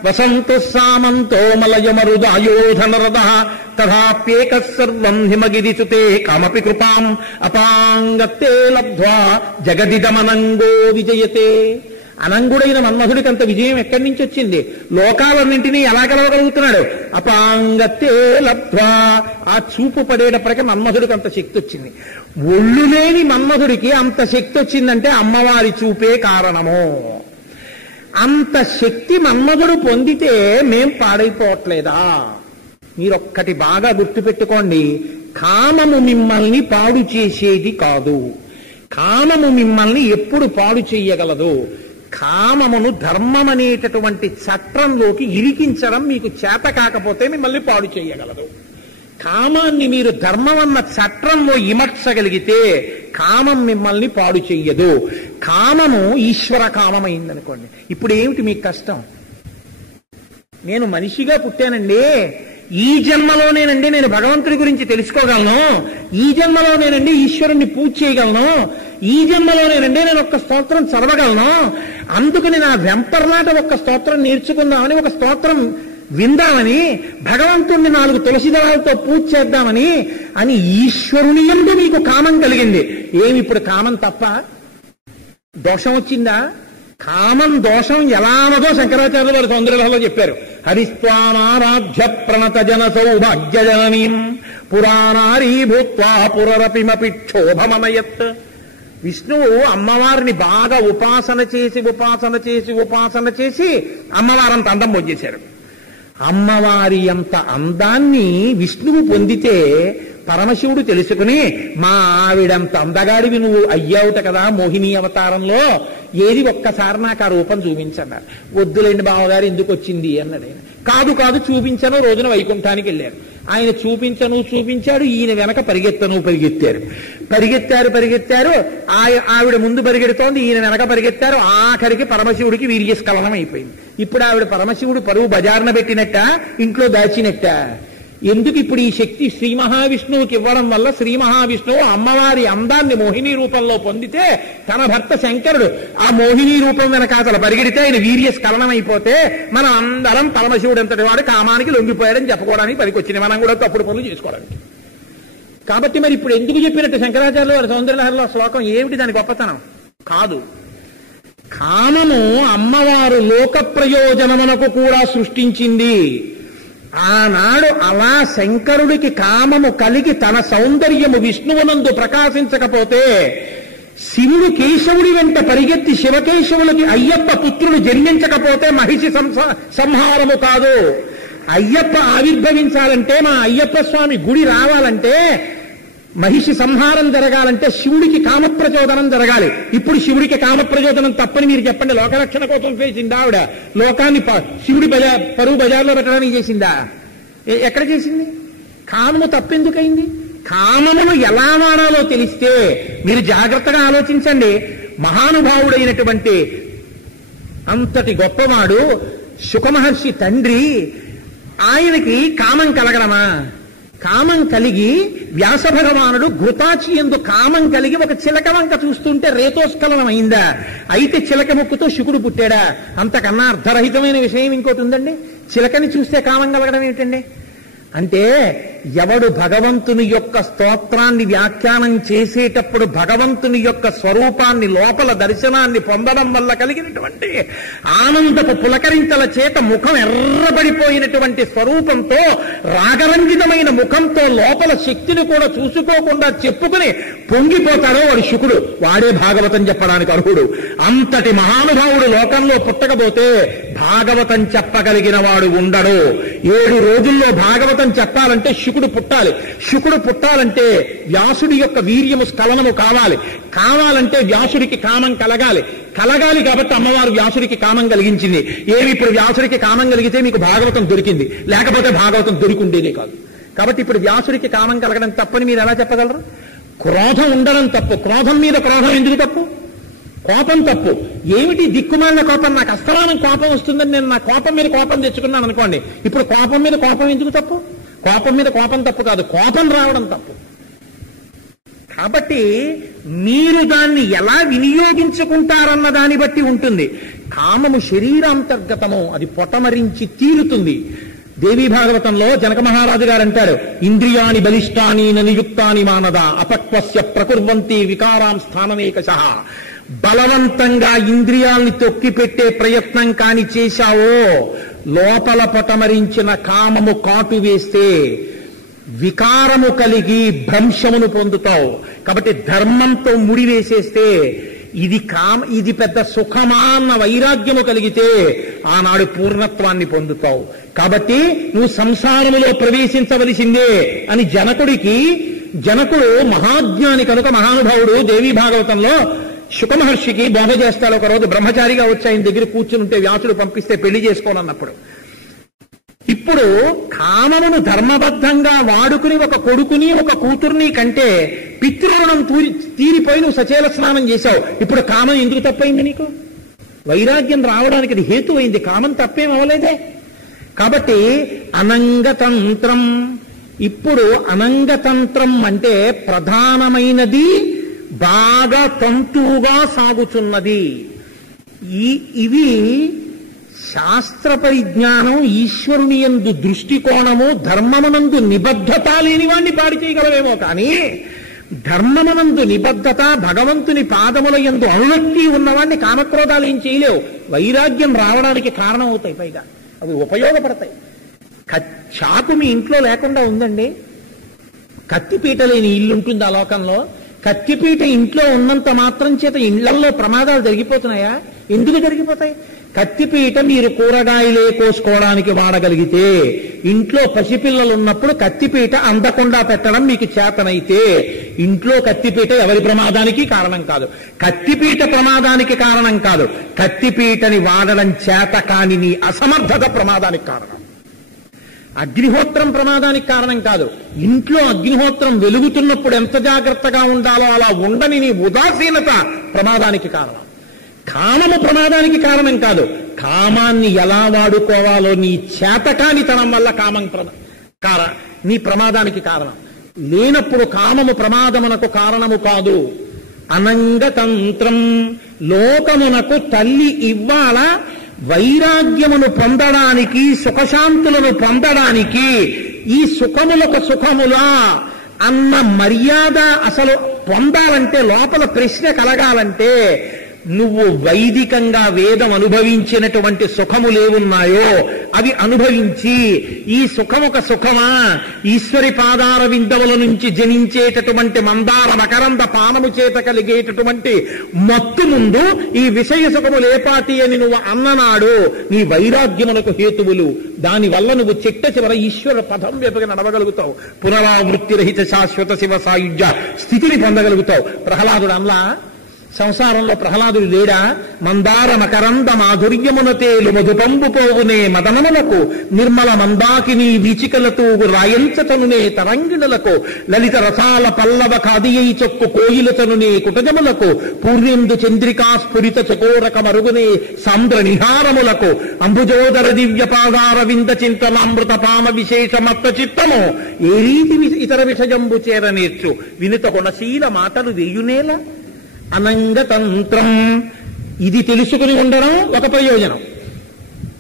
వసంతు సామంతో మలయమరుదాయోధనరద తథాప్యేక సర్వం హిమగిరిచుతే కామపి కృపాం అపాంగత్తే లబ్ధ్వా జగదిదమనంగో విజయతే. అనంగుడైన మన్మధుడికి అంత విజయం ఎక్కడి నుంచి వచ్చింది? లోకాలన్నింటినీ ఎలా కలవగలుగుతున్నాడు? అపాంగత్తే లబ్ధ్వా. ఆ చూపు పడేటప్పటికీ మన్మధుడికి అంత శక్తి వచ్చింది. ఒళ్ళు లేని మన్మధుడికి అంత శక్తి వచ్చిందంటే అమ్మవారి చూపే కారణము. అంత శక్తి మన్మధుడు పొందితే మేం పాడైపోవట్లేదా? మీరొక్కటి బాగా గుర్తుపెట్టుకోండి, కామము మిమ్మల్ని పాడు చేసేది కాదు. కామము మిమ్మల్ని ఎప్పుడు పాడు చెయ్యగలదు? కామమును ధర్మం అనేటటువంటి చట్రంలోకి ఇరికించడం మీకు చేత కాకపోతే మిమ్మల్ని పాడు చేయగలదు. కామాన్ని మీరు ధర్మం అన్న చట్రంలో ఇమర్చగలిగితే కామం మిమ్మల్ని పాడు చెయ్యదు. కామము ఈశ్వర కామమైందనుకోండి. ఇప్పుడు ఏమిటి మీకు కష్టం? నేను మనిషిగా పుట్టానండి, ఈ జన్మలోనేనండి నేను భగవంతుడి గురించి తెలుసుకోగలను, ఈ జన్మలోనేనండి ఈశ్వరుణ్ణి పూజ చేయగలను, ఈ జన్మలోనేనండి నేను ఒక్క స్తోత్రం చదవగలను, అందుకని నా వెంపర్లాట ఒక్క స్తోత్రం నేర్చుకుందామని, ఒక స్తోత్రం విందామని, భగవంతుణ్ణి 4 తులసి దళాలతో పూజ చేద్దామని అని ఈశ్వరుని యందు మీకు కామం కలిగింది. ఏమి ఇప్పుడు కామం తప్ప దోషం వచ్చిందా? కామం దోషం ఎలా అన్నదో శంకరాచార్యులు వారు సౌందర్యలహరిలో చెప్పారు. హరిస్వామారాధ్య ప్రణత జన సౌభాగ్య జననీం పురాణారీ భూత్వా పురరపిమపి క్షోభమనయత్. విష్ణువు అమ్మవారిని బాగా ఉపాసన చేసి అమ్మవారంత అందం పొందేశారు. అమ్మవారి అంత అందాన్ని విష్ణువు పొందితే పరమశివుడు తెలుసుకుని, మా ఆవిడంత అందగాడివి నువ్వు అయ్యావుట కదా మోహిని అవతారంలో, ఏది ఒక్కసారి నాకు ఆ రూపం చూపించన్నారు. వద్దులేండి బావగారు ఎందుకు వచ్చింది అన్నాడు ఆయన. కాదు కాదు చూపించను. రోజున వైకుంఠానికి వెళ్ళారు. ఆయన చూపించాడు. ఈయన వెనక పరిగెత్తారు. ఆవిడ ముందు పరిగెడుతోంది, ఈయన వెనక పరిగెత్తారు. ఆఖరికి పరమశివుడికి వీర్యస్ఖలనం అయిపోయింది. ఇప్పుడు ఆవిడ పరమశివుడు పరువు బజారున పెట్టినట్ట, ఇంట్లో దాచినట్ట. ఎందుకు ఇప్పుడు ఈ శక్తి శ్రీ మహావిష్ణువుకి ఇవ్వడం వల్ల శ్రీ మహావిష్ణువు అమ్మవారి అందాన్ని మోహిని రూపంలో పొందితే, తన భర్త శంకరుడు ఆ మోహిని రూపం వెనకాతల పరిగెడితే ఆయన వీర్యస్ఖలనం అయిపోతే, మనం అందరం పరమశివుడు అంతటి వాడు కామానికి లొంగిపోయాడని చెప్పుకోవడానికి పనికొచ్చింది, మనం కూడా తప్పుడు పనులు చేసుకోవడానికి. కాబట్టి మరి ఇప్పుడు ఎందుకు చెప్పినట్టు శంకరాచార్యులు వారి సౌందర్యలహరిలో శ్లోకం ఏమిటి దాని గొప్పతనం? కాదు, కామము అమ్మవారు లోక ప్రయోజనమునకు కూడా సృష్టించింది. ఆనాడు అలా శంకరుడికి కామము కలిగి తన సౌందర్యము విష్ణువునందు ప్రకాశించకపోతే, శివుడు కేశవుడి వెంట పరిగెత్తి శివకేశవులకి అయ్యప్ప పుత్రుడు జన్మించకపోతే మహిషి సంహారము కాదు. అయ్యప్ప ఆవిర్భవించాలంటే, మా అయ్యప్ప స్వామి గుడి రావాలంటే, మహిషి సంహారం జరగాలంటే శివుడికి కామప్రచోదనం జరగాలి. ఇప్పుడు శివుడికి కామప్రచోదనం తప్పని మీరు చెప్పండి. లోకరక్షణ కోసం చేసిందా ఆవిడ? లోకాన్ని శివుడి పరువు బజార్లో పెట్టడానికి చేసిందా? ఎక్కడ చేసింది? కామము తప్పెందుకైంది? కామమును ఎలా వాడాలో తెలిస్తే, మీరు జాగ్రత్తగా ఆలోచించండి. మహానుభావుడైనటువంటి అంతటి గొప్పవాడు శుకమహర్షి తండ్రి, ఆయనకి కామం కలగడమా? కామం కలిగి వ్యాస భగవానుడు ఘృతాచి యందు కామం కలిగి ఒక చిలక వంక చూస్తుంటే రేతోస్ఖలనం అయిందా? అయితే చిలక ముక్కుతో శుకుడు పుట్టాడా? అంతకన్నా అర్ధరహితమైన విషయం ఇంకోటి ఉందండి. చిలకని చూస్తే కామం కలగడం ఏంటండి? అంటే ఎవడు భగవంతుని యొక్క స్తోత్రాన్ని వ్యాఖ్యానం చేసేటప్పుడు భగవంతుని యొక్క స్వరూపాన్ని లోపల దర్శనాన్ని పొందడం వల్ల కలిగినటువంటి ఆనందపు పులకరింతల చేత ముఖం ఎర్రబడిపోయినటువంటి స్వరూపంతో, రాగరంజితమైన ముఖంతో లోపల శక్తిని కూడా చూసుకోకుండా చెప్పుకుని పొంగిపోతాడో వాడు శుకుడు. వాడే భాగవతం చెప్పడానికి అర్హుడు. అంతటి మహానుభావుడు లోకంలో పుట్టకపోతే భాగవతం చెప్పగలిగిన వాడు ఉండడు. 7 రోజుల్లో భాగవతం చెప్పాలంటే శుకుడు పుట్టాలి. శుకుడు పుట్టాలంటే వ్యాసుడి యొక్క వీర్యము స్ఖలనము కావాలంటే వ్యాసుడికి కామం కలగాలి కాబట్టి అమ్మవారు వ్యాసుడికి కామం కలిగించింది. ఏమి ఇప్పుడు వ్యాసుడికి కామం కలిగితే మీకు భాగవతం దొరికింది, లేకపోతే భాగవతం దొరికిండేదే కాదు. కాబట్టి ఇప్పుడు వ్యాసుడికి కామం కలగడం తప్పని మీరు ఎలా చెప్పగలరు? క్రోధం ఉండడం తప్పు. క్రోధం మీద క్రోధం ఎందుకు తప్పు? కోపం తప్పు. ఏమిటి దిక్కుమాలిన కోపం? నాకు అస్తమానం కోపం వస్తుందని నేను నా కోపం మీద కోపం తెచ్చుకున్నాను అనుకోండి. ఇప్పుడు కోపం మీద కోపం ఎందుకు తప్పు? కోపం మీద కోపం తప్పు కాదు, కోపం రావడం తప్పు. కాబట్టి మీరు దాన్ని ఎలా వినియోగించుకుంటారన్న దాన్ని బట్టి ఉంటుంది. కామము శరీరాంతర్గతము, అది పొటమరించి తీరుతుంది. దేవీ భాగవతంలో జనక మహారాజు గారు అంటారు, ఇంద్రియాని బలిష్టాని నియుక్తాని మానద అపక్వస్య ప్రకుర్వంతి వికారాం స్థానమేకశః. బలవంతంగా ఇంద్రియాల్ని తొక్కిపెట్టే ప్రయత్నం కాని చేశావో, లోపల పొటమరించిన కామము కాటు వేస్తే వికారము కలిగి భ్రంశమును పొందుతావు. కాబట్టి ధర్మంతో ముడివేసేస్తే ఇది పెద్ద సుఖమా అన్న వైరాగ్యము కలిగితే ఆనాడు పూర్ణత్వాన్ని పొందుతావు. కాబట్టి నువ్వు సంసారములో ప్రవేశించవలసిందే అని జనకుడు మహాజ్ఞాని కనుక మహానుభావుడు దేవీ భాగవతంలో శుకమహర్షికి బోధ చేస్తాడు. ఒకరోజు బ్రహ్మచారిగా వచ్చి ఆయన దగ్గర కూర్చుంటే వ్యాసుడు పంపిస్తే పెళ్లి చేసుకోనన్నప్పుడు, ఇప్పుడు కామమును ధర్మబద్ధంగా వాడుకుని ఒక కొడుకుని ఒక కూతుర్ని కంటే పితృరుణం తీరిపోయి నువ్వు సచేల స్నానం చేశావు. ఇప్పుడు కామం ఎందుకు తప్పైంది? నీకు వైరాగ్యం రావడానికి అది హేతు అయింది. కామం తప్పేం అవలేదే. కాబట్టి అనంగతంత్రం. ఇప్పుడు అనంగతంత్రం అంటే ప్రధానమైనది బాగా తంతువుగా సాగుతున్నది. ఇవి శాస్త్ర పరిజ్ఞానం, ఈశ్వరుని యందు దృష్టికోణము, ధర్మమునందు నిబద్ధత లేని వాణ్ణి పాడి చేయగలవేమో కానీ ధర్మమునందు నిబద్ధత, భగవంతుని పాదముల యందు అనురక్తి ఉన్నవాడిని కామక్రోధాలు ఏం చేయలేవు. వైరాగ్యం రావడానికి కారణం అవుతాయి, పైగా అవి ఉపయోగపడతాయి. చాకు మీ ఇంట్లో లేకుండా ఉందండి? కత్తిపీట లేని ఇల్లు ఉంటుంది ఆ లోకంలో? కత్తిపీట ఇంట్లో ఉన్నంత మాత్రం చేత ఇళ్లల్లో ప్రమాదాలు జరిగిపోతున్నాయా? ఎందుకు జరిగిపోతాయి? కత్తిపీట మీరు కూరగాయలే కోసుకోవడానికి వాడగలిగితే, ఇంట్లో పసిపిల్లలు ఉన్నప్పుడు కత్తిపీట అందకుండా పెట్టడం మీకు చేతనైతే, ఇంట్లో కత్తిపీట ఎవరి ప్రమాదానికి కారణం కాదు. కత్తిపీట ప్రమాదానికి కారణం కాదు, కత్తిపీటని వాడడం చేత కాని నీ అసమర్థత ప్రమాదానికి కారణం. అగ్నిహోత్రం ప్రమాదానికి కారణం కాదు. ఇంట్లో అగ్నిహోత్రం వెలుగుతున్నప్పుడు ఎంత జాగ్రత్తగా ఉండాలో అలా ఉండని నీ ఉదాసీనత ప్రమాదానికి కారణం. కామము ప్రమాదానికి కారణం కాదు, కామాన్ని ఎలా వాడుకోవాలో నీ చేతకానితనం వల్ల కామం నీ ప్రమాదానికి కారణం. లేనప్పుడు కామము ప్రమాదమునకు కారణము కాదు. అనంగతంత్రం, లోకమునకు తల్లి ఇవ్వాల వైరాగ్యమును పొందడానికి, సుఖశాంతులను పొందడానికి, ఈ సుఖములకు సుఖములా అన్న మర్యాద అసలు పొందాలంటే, లోపల ప్రశ్న కలగాలంటే, నువ్వు వైదికంగా వేదం అనుభవించినటువంటి సుఖములేవున్నాయో అవి అనుభవించి, ఈ సుఖమొక సుఖమా, ఈశ్వరి పాదార విందముల నుంచి జనించేటటువంటి మందార మకరంద పానము చేత కలిగేటటువంటి మత్తు ముందు ఈ విషయ సుఖములేపాటి అని నువ్వు అన్ననాడు నీ వైరాగ్యములకు హేతువులు. దానివల్ల నువ్వు చిట్ట చివర ఈశ్వర పదం వైపుగా నడవగలుగుతావు. పునరావృత్తి రహిత శాశ్వత శివ సాయుధ్య స్థితిని పొందగలుగుతావు. ప్రహ్లాదుడు అన్లా, సంసారంలో ప్రహ్లాదుడు లేడా? మందార మకరంద మాధుర్యమున తేలు మధుపంబు పోవునే మదనములకు, నిర్మల మందాకిని వీచికలతో రాయంచతనునే తరంగిణులకు, లలిత రసాల పల్లవ కాదియై చొక్కు కోయిలతనునే కుటజములకు, పూర్ణేందు చంద్రికా స్ఫురిత చకోరక మరుగునే సాంద్ర నిహారములకు, అంబుజోదర దివ్య పాదార వింద చింతనామృత పామ విశేషమత్త చిత్తము, ఏ రీతి ఇతర విషయంబు చేర నేర్చు, వినుత గుణశీల మాటలు వేయునేల. అనంగతంత్రం, ఇది తెలుసుకుని ఉండడం ఒక ప్రయోజనం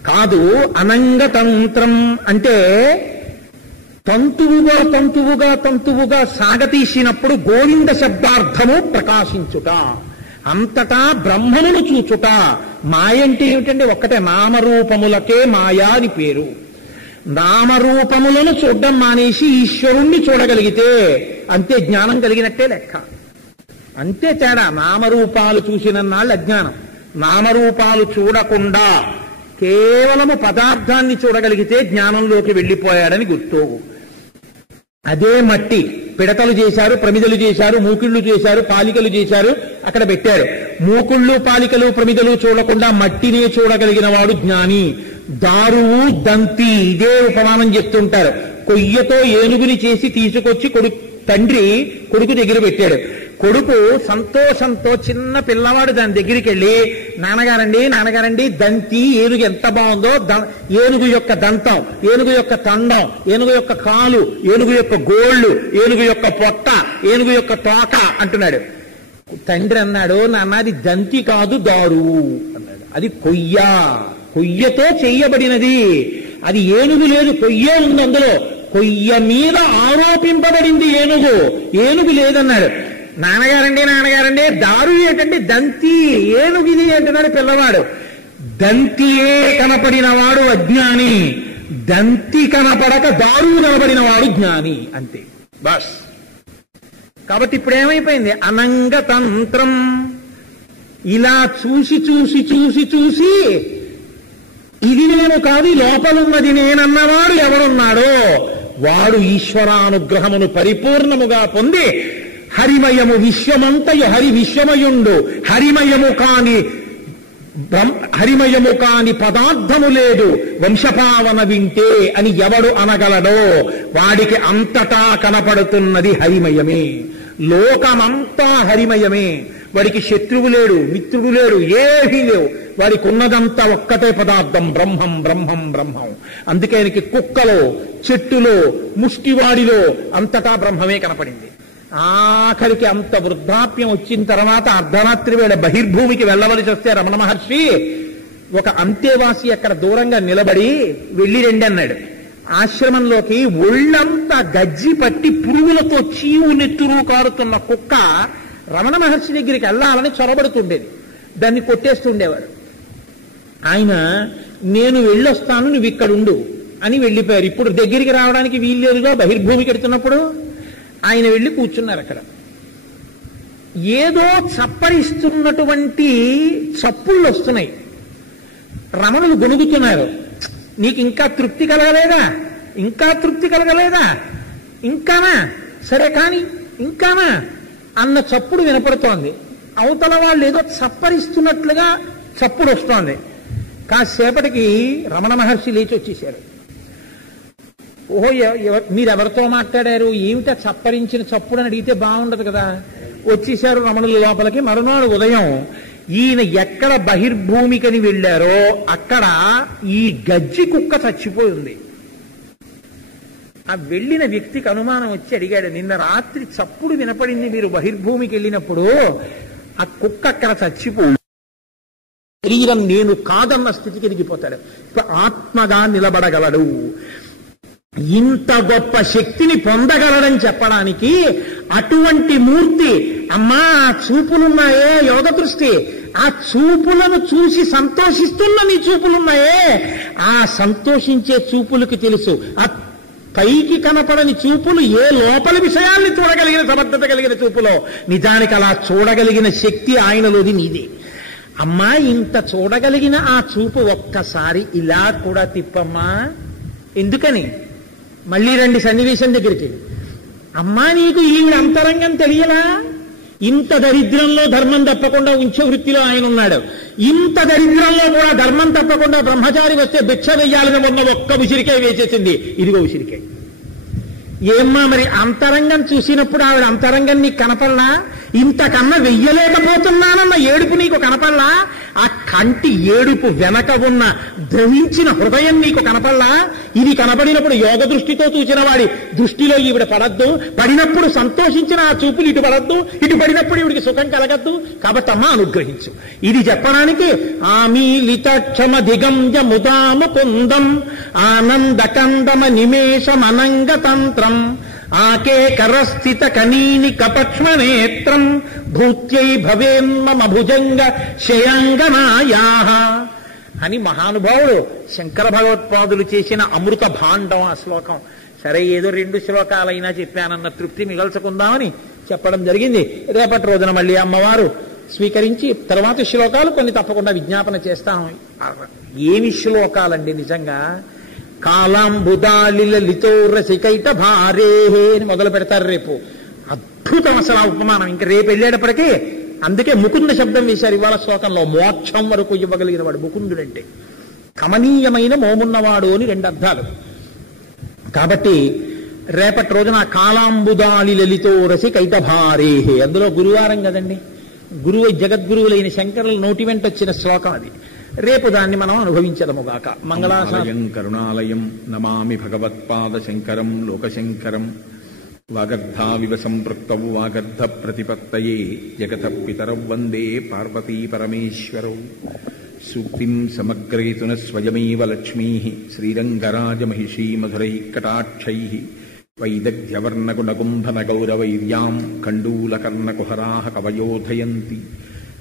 కాదు. అనంగతంత్రం అంటే తంతువుగా తంతువుగా తంతువుగా సాగతీసినప్పుడు గోవింద శబ్దార్థము ప్రకాశించుట, అంతటా బ్రహ్మమును చూచుట. మాయ అంటే ఏమిటండి? ఒక్కటే, నామరూపములకే మాయా అని పేరు. నామరూపములను చూడడం మానేసి ఈశ్వరుణ్ణి చూడగలిగితే అంతే జ్ఞానం కలిగినట్టే లెక్క. అంతే తేడా. నామరూపాలు చూసిన నాళ్ళు అజ్ఞానం. నామరూపాలు చూడకుండా కేవలము పదార్థాన్ని చూడగలిగితే జ్ఞానంలోకి వెళ్ళిపోయాడని గుర్తు. అదే మట్టి పిడతలు చేశారు, ప్రమిదలు చేశారు, మూకిళ్లు చేశారు, పాలికలు చేశారు, అక్కడ పెట్టారు. మూకుళ్ళు పాలికలు ప్రమిదలు చూడకుండా మట్టినే చూడగలిగిన వాడు జ్ఞాని. దారువు దంతి ఇదే ఉపమానం చెప్తుంటారు. కొయ్యతో ఏనుగుని చేసి తీసుకొచ్చి తండ్రి కొడుకు దగ్గర పెట్టాడు. కొడుకు సంతోషంతో, చిన్న పిల్లవాడు దాని దగ్గరికి వెళ్ళి, నాన్నగారండి నాన్నగారండి దంతి ఏనుగు ఎంత బాగుందో, ఏనుగు యొక్క దంతం, ఏనుగు యొక్క తండం, ఏనుగు యొక్క కాలు, ఏనుగు యొక్క గోళ్లు, ఏనుగు యొక్క పొట్ట, ఏనుగు యొక్క తోక అంటున్నాడు. తండ్రి అన్నాడు, నాన్న అది దంతి కాదు దారువు అన్నాడు. అది కొయ్యతో చెయ్యబడినది. అది ఏనుగు లేదు, కొయ్యే ఉంది అందులో. కొయ్య మీద ఆరోపింపబడింది ఏనుగు, ఏనుగు లేదన్నాడు. నాన్నగారండి నాన్నగారండి దారు ఏంటంటే దంతి, ఏనుగిది అంటున్నాడు పిల్లవాడు. దంతియే కనపడిన వాడు అజ్ఞాని, దంతి కనపడక దారువు కనపడిన వాడు జ్ఞాని. అంతే బస్. కాబట్టి ఇప్పుడు ఏమైపోయింది? అనంగతంత్రం. ఇలా చూసి చూసి చూసి చూసి ఇది నేను కాదు, లోపలున్నది నేనన్నవాడు ఎవరున్నాడో వాడు ఈశ్వరానుగ్రహమును పరిపూర్ణముగా పొంది హరిమయము విశ్వమంతయు హరి విశ్వమయుండు, హరిమయము కాని పదార్థము లేదు వంశపావన వింటే అని ఎవడు అనగలడో వాడికి అంతటా కనపడుతున్నది హరిమయమే. లోకమంతా హరిమయమే. వాడికి శత్రువు లేడు, మిత్రుడు లేడు, ఏమీ లేవు. వాడికి ఉన్నదంతా ఒక్కటే పదార్థం, బ్రహ్మం బ్రహ్మం బ్రహ్మం. అందుకే ఆయనకి కుక్కలో, చెట్టులో, ముష్టివాడిలో అంతటా బ్రహ్మమే కనపడింది. ఆఖరికి అంత వృద్ధాప్యం వచ్చిన తర్వాత అర్ధరాత్రి వేళ బహిర్భూమికి వెళ్ళవలసి వస్తే రమణ మహర్షి ఒక అంతేవాసి అక్కడ దూరంగా నిలబడి వెళ్ళి రండి అన్నాడు. ఆశ్రమంలోకి ఒళ్ళంతా గజ్జి పట్టి పురుగులతో చీవు నెత్తురు కారుతున్న కుక్క రమణ మహర్షి దగ్గరికి వెళ్ళాలని చొరబడుతుండేది. దాన్ని కొట్టేస్తుండేవాడు. ఆయన నేను వెళ్ళొస్తాను, నువ్వు ఇక్కడ ఉండు అని వెళ్ళిపోయారు. ఇప్పుడు దగ్గరికి రావడానికి వీల్లేదుగా బహిర్భూమికి వెడుతున్నప్పుడు. ఆయన వెళ్ళి కూర్చున్నారు అక్కడ. ఏదో చప్పరిస్తున్నటువంటి చప్పుళ్ళు వస్తున్నాయి. రమణులు గొనుగుతున్నారు. నీకు ఇంకా తృప్తి కలగలేదా? ఇంకా తృప్తి కలగలేదా? ఇంకానా? సరే కాని ఇంకానా అన్న చప్పుడు వినపడుతోంది. అవతల వాళ్ళు ఏదో చప్పరిస్తున్నట్లుగా చప్పుడు వస్తోంది. కాసేపటికి రమణ మహర్షి లేచి వచ్చేశారు. ఓహో, మీరెవరితో మాట్లాడారు? ఏమిటా చప్పరించిన చప్పుడు అని అడిగితే బాగుండదు కదా. వచ్చేశారు రమణుల లోపలికి. మరునాడు ఉదయం ఈయన ఎక్కడ బహిర్భూమికని వెళ్ళారో అక్కడ ఈ గజ్జి కుక్క చచ్చిపోయి ఉంది. ఆ వెళ్ళిన వ్యక్తికి అనుమానం వచ్చి అడిగాడు, నిన్న రాత్రి చప్పుడు వినపడింది మీరు బహిర్భూమికి వెళ్ళినప్పుడు, ఆ కుక్క అక్కడ చచ్చిపోయి శరీరం నేను కాదన్న స్థితికి ఎదిగిపోతాడు. ఆత్మగా నిలబడగలడు. ఇంత గొప్ప శక్తిని పొందగలడని చెప్పడానికి అటువంటి మూర్తి. అమ్మా, ఆ చూపులున్నాయే యోగ దృష్టి, ఆ చూపులను చూసి సంతోషిస్తున్న నీ చూపులున్నాయే, ఆ సంతోషించే చూపులకి తెలుసు ఆ పైకి కనపడని చూపులు ఏ లోపలి విషయాల్ని చూడగలిగిన సమర్థత కలిగిన చూపులో. నిజానికి అలా చూడగలిగిన శక్తి ఆయనలోది, నీది. అమ్మా, ఇంత చూడగలిగిన ఆ చూపు ఒక్కసారి ఇలా కూడా తిప్పమ్మా. ఎందుకని? మళ్ళీ రండి సన్నివేశం దగ్గరికి. అమ్మా, నీకు ఈవిడ అంతరంగం తెలియలా? ఇంత దరిద్రంలో ధర్మం తప్పకుండా ఉంచే వృత్తిలో ఆయన ఉన్నాడు. ఇంత దరిద్రంలో కూడా ధర్మం తప్పకుండా బ్రహ్మచారి వస్తే భిక్ష వెయ్యాలని ఉన్న ఒక్క ఉసిరికాయ వేసేసింది. ఇదిగో ఉసిరికాయ. ఏమ్మా, మరి అంతరంగం చూసినప్పుడు ఆవిడ అంతరంగం నీకు కనపడలా? ఇంతకన్నా వెయ్యలేకపోతున్నానన్న ఏడుపు నీకు కనపడలా? ఆ కంటి ఏడుపు వెనక ఉన్న ద్రవించిన హృదయం నీకు కనపడలా? ఇది కనపడినప్పుడు యోగ దృష్టితో చూసిన వాడి దృష్టిలో ఈవిడ పడద్దు. పడినప్పుడు సంతోషించిన ఆ చూపులు ఇటు పడద్దు, ఇటు పడినప్పుడు ఈవిడికి సుఖం కలగద్దు. కాబట్టి అమ్మ అనుగ్రహించు. ఇది చెప్పడానికి ఆమీలిత క్షమ దిగంజ ముదామ కుందం ఆనంద కందమ నిమేషమనంగ తంత్రం ఆకే కరస్థిత కనీని కపక్ష్మనేత్రం భూత్యై భవేన్మమ భుజంగ శయాంగనాయా అని మహానుభావుడు శంకర భగవత్పాదులు చేసిన అమృత భాండం ఆ శ్లోకం. సరే, ఏదో 2 శ్లోకాలైనా చెప్పానన్న తృప్తి మిగల్చుకుందామని చెప్పడం జరిగింది. రేపటి రోజున మళ్ళీ అమ్మవారు స్వీకరించి తర్వాత శ్లోకాలు కొన్ని తప్పకుండా విజ్ఞాపన చేస్తాం. ఏమి శ్లోకాలండి నిజంగా! కాలాంబుదాళిల లితోరసికైట భారే అని మొదలు పెడతారు రేపు. అద్భుతం అసలు ఆ ఉపమానం. ఇంకా రేపు వెళ్ళేటప్పటికీ అందుకే ముకుంద శబ్దం వేశారు ఇవాళ శ్లోకంలో. మోక్షం వరకు ఇవ్వగలిగిన వాడు ముకుందుడంటే. కమనీయమైన మోమున్నవాడు అని 2 అర్థాలు. కాబట్టి రేపటి రోజున కాలాంబుదాళి లలితోరసి కైటభారే, అందులో గురువారం కదండి, గురువు జగద్గురువులైన శంకరుల నోటి వెంట వచ్చిన శ్లోకం అది. రేపు దాన్ని మనం అనుభవించదముగాక. మంగళాశాయం కరుణాలయం నమామి భగవత్పాద శంకరం లోకశంకరం. వాగర్ధావివ సంపృక్తౌ వాగర్ధ ప్రతిపత్తయే జగత పితరౌ వందే పార్వతీ పరమేశ్వరౌ. సూక్తిం సమగ్రేతున స్వయమేవ లక్ష్మీ శ్రీరంగరాజమహిషీ మధురైకటాక్షై వైదగ్ధ్యవర్ణగుణగుంభనగౌరవైర్యాం కండూలకర్ణకుహరాः కవయోధయంతి.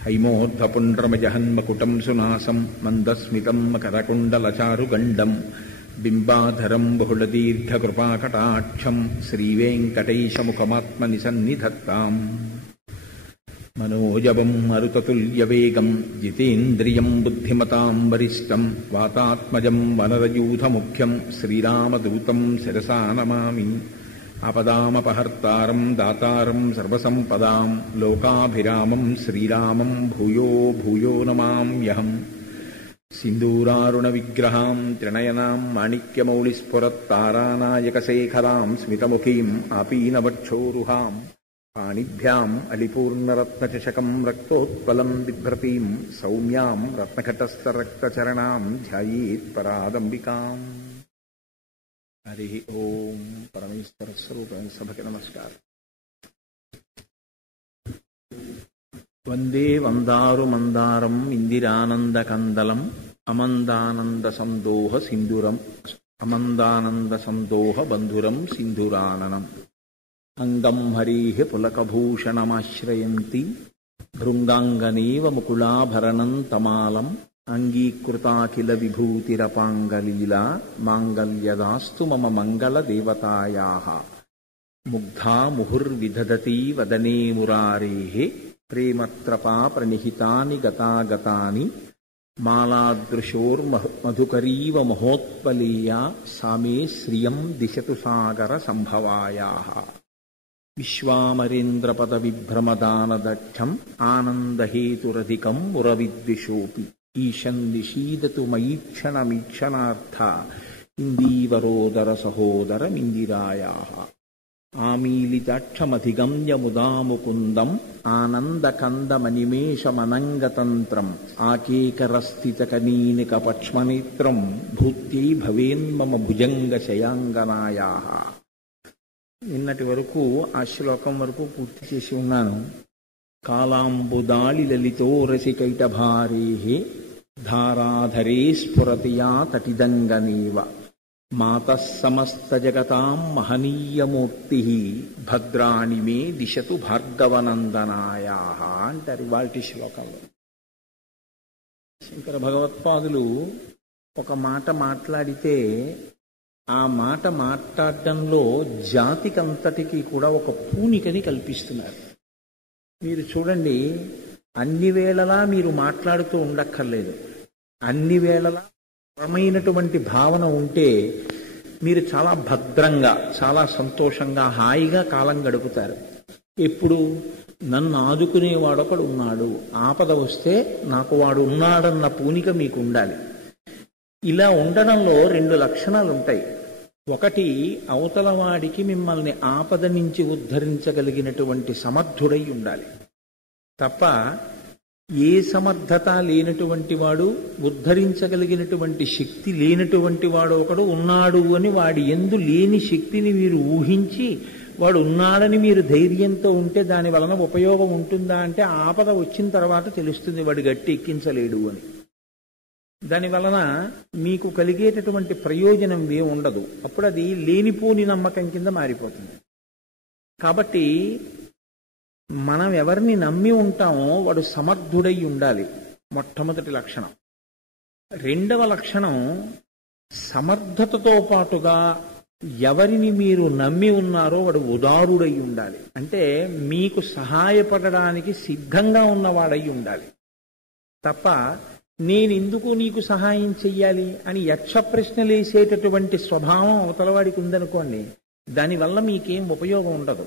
హైమోర్ధపుండ్రమజహన్మకుటం సునాసం మందస్మితం మకరకుండలచారుగండం బింబాధరం బహుళదీర్ఘకృపాకటాక్షం శ్రీవేంకటేశముఖమాత్మని సన్నిధత్తాం. మనోజవం మరుతతుల్యవేగం జితేంద్రియం బుద్ధిమతాం వరిష్టం వాతాత్మజం వనరయూథముఖ్యం శ్రీరామదూతం శిరసా నమామి. ఆపదామపహర్తారం దాతారం సర్వసంపదాం లోకాభిరామం శ్రీరామం భూయో భూయో నమామ్యహం. సింధూరారుణ విగ్రహాం త్రినయనాం మాణిక్యమౌళిస్ఫురత్తారానాయకశేఖరాం స్మితముఖీం ఆపీనవక్షోరుహాం పాణిభ్యాం అలిపూర్ణరత్నచషకం రక్తోత్పలం బిభ్రతీం సౌమ్యాం రత్నఘటస్థరక్తచరణాం ధ్యాయేత్ పరాదంబికాం. హరి ఓం. పరమేశ్వర స్వరూపం సభకి నమస్కారం. వందే వందారు మందారం ఇందిరానంద కందలం అమందానంద సందోహ సింధురం అమందానంద సందోహ బంధురం సింధురాననం. అంగం హరీః పులకభూషణమాశ్రయంతి భృంగాంగనేవ ముకుళాభరణం తమాలం. అంగీకృతాఖిల విభూతిరపాంగలీలా మాంగళ్యదాస్తు మమ మంగళ దేవతాయాః. ముగ్ధా ముహుర్విదధతి వదనే మురారేః ప్రేమత్రపా ప్రణిహితాని గతాగతాని మాలాదృశోర్మధుకరీవ మహోత్పలీయా సామే శ్రియం దిశతు సాగర సంభవాయాః. విశ్వామరేంద్రపద విభ్రమదానదక్షం ఆనందహేతురధికం మురవిద్విషోపి ఈశన్ నిషీదతు మయీక్షణమీక్షణార్థ ఇందీవరోదర సహోదరమిందిరాయాః. ఆమీలితాక్షమధిగమ్య ముదాముకుందం ఆనందకందమనిమేషమనంగతంత్రం ఆకేకరస్థితకనీనికపక్ష్మనేత్రం భూత్యై భవేన్మమ భుజంగశయాంగనాయాః. నిన్నటి వరకు ఆ శ్లోకం వరకు పూర్తి చేసి ఉన్నాను. కాలాంబుదాళి లలితో రసికైటభారేః ధారాధరే స్ఫురతియా తటిదంగనేవ మాతః సమస్తజగతాం మహనీయమూర్తిః భద్రాణి మే దిశతు భార్గవనందనాయాః అంటారు ఇవాల్టి శ్లోకంలో. శంకర భగవత్పాదులు ఒక మాట మాట్లాడితే ఆ మాట మాట్లాడడంలో జాతికంతటికి కూడా ఒక పూనికని కల్పిస్తున్నారు. మీరు చూడండి, అన్ని వేళలా మీరు మాట్లాడుతూ ఉండక్కర్లేదు. అన్ని వేళలా పరమైనటువంటి భావన ఉంటే మీరు చాలా భద్రంగా, చాలా సంతోషంగా, హాయిగా కాలం గడుపుతారు. ఎప్పుడు నన్ను ఆదుకునేవాడొకడు ఉన్నాడు, ఆపద వస్తే నాకు వాడు ఉన్నాడన్న పూనిక మీకు ఉండాలి. ఇలా ఉండడంలో 2 లక్షణాలు ఉంటాయి. ఒకటి, అవతల వాడికి మిమ్మల్ని ఆపద నుంచి ఉద్ధరించగలిగినటువంటి సమర్థుడై ఉండాలి. తప్ప ఏ సమర్థత లేనటువంటి వాడు, ఉద్ధరించగలిగినటువంటి శక్తి లేనటువంటి వాడు ఒకడు ఉన్నాడు అని వాడి యందు లేని శక్తిని మీరు ఊహించి వాడు ఉన్నాడని మీరు ధైర్యంతో ఉంటే దాని వలన ఉపయోగం ఉంటుందా అంటే ఆపద వచ్చిన తర్వాత తెలుస్తుంది వాడు గట్టి ఎక్కించలేడు అని. దాని వలన మీకు కలిగేటటువంటి ప్రయోజనం ఏ ఉండదు. అప్పుడు అది లేనిపోని నమ్మకం కింద మారిపోతుంది. కాబట్టి మనం ఎవరిని నమ్మి ఉంటామో వాడు సమర్థుడై ఉండాలి, మొట్టమొదటి లక్షణం. 2వ లక్షణం, సమర్థతతో పాటుగా ఎవరిని మీరు నమ్మి ఉన్నారో వాడు ఉదారుడై ఉండాలి. అంటే మీకు సహాయపడడానికి సిద్ధంగా ఉన్నవాడై ఉండాలి. తప్ప నేనెందుకు నీకు సహాయం చెయ్యాలి అని యక్ష ప్రశ్నలేసేటటువంటి స్వభావం అవతలవాడికి ఉందనుకోండి, దానివల్ల మీకేం ఉపయోగం ఉండదు.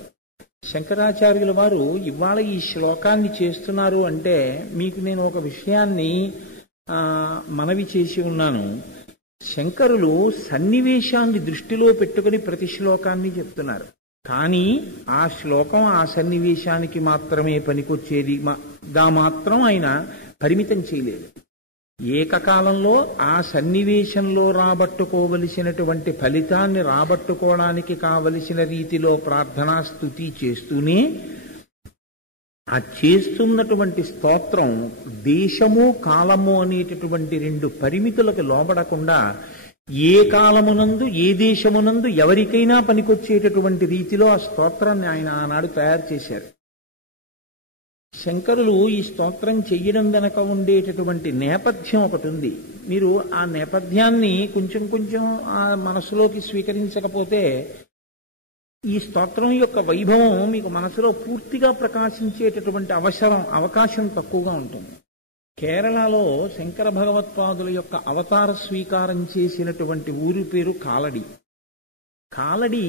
శంకరాచార్యుల వారు ఇవాళ ఈ శ్లోకాన్ని చేస్తున్నారు అంటే మీకు నేను ఒక విషయాన్ని మనవి చేసి ఉన్నాను. శంకరులు సన్నివేశాన్ని దృష్టిలో పెట్టుకుని ప్రతి శ్లోకాన్ని చెప్తున్నారు. కానీ ఆ శ్లోకం ఆ సన్నివేశానికి మాత్రమే పనికొచ్చేదిగా మాత్రం ఆయన పరిమితం చేయలేదు. ఏకకాలంలో ఆ సన్నివేశంలో రాబట్టుకోవలసినటువంటి ఫలితాన్ని రాబట్టుకోవడానికి కావలసిన రీతిలో ప్రార్థనా స్తుతి చేస్తూనే ఆ చేస్తున్నటువంటి స్తోత్రం దేశము కాలము అనేటటువంటి 2 పరిమితులకు లోబడకుండా ఏ కాలమునందు ఏ దేశమునందు ఎవరికైనా పనికొచ్చేటటువంటి రీతిలో ఆ స్తోత్రాన్ని ఆయన ఆనాడు తయారు చేశారు. శంకరులు ఈ స్తోత్రం చెయ్యడం వెనక ఉండేటటువంటి నేపథ్యం ఒకటి ఉంది. మీరు ఆ నేపథ్యాన్ని కొంచెం కొంచెం ఆ మనసులోకి స్వీకరించకపోతే ఈ స్తోత్రం యొక్క వైభవం మీకు మనసులో పూర్తిగా ప్రకాశించేటటువంటి అవకాశం తక్కువగా ఉంటుంది. కేరళలో శంకర భగవత్పాదుల యొక్క అవతార స్వీకారం చేసినటువంటి ఊరి పేరు కాలడి. కాలడి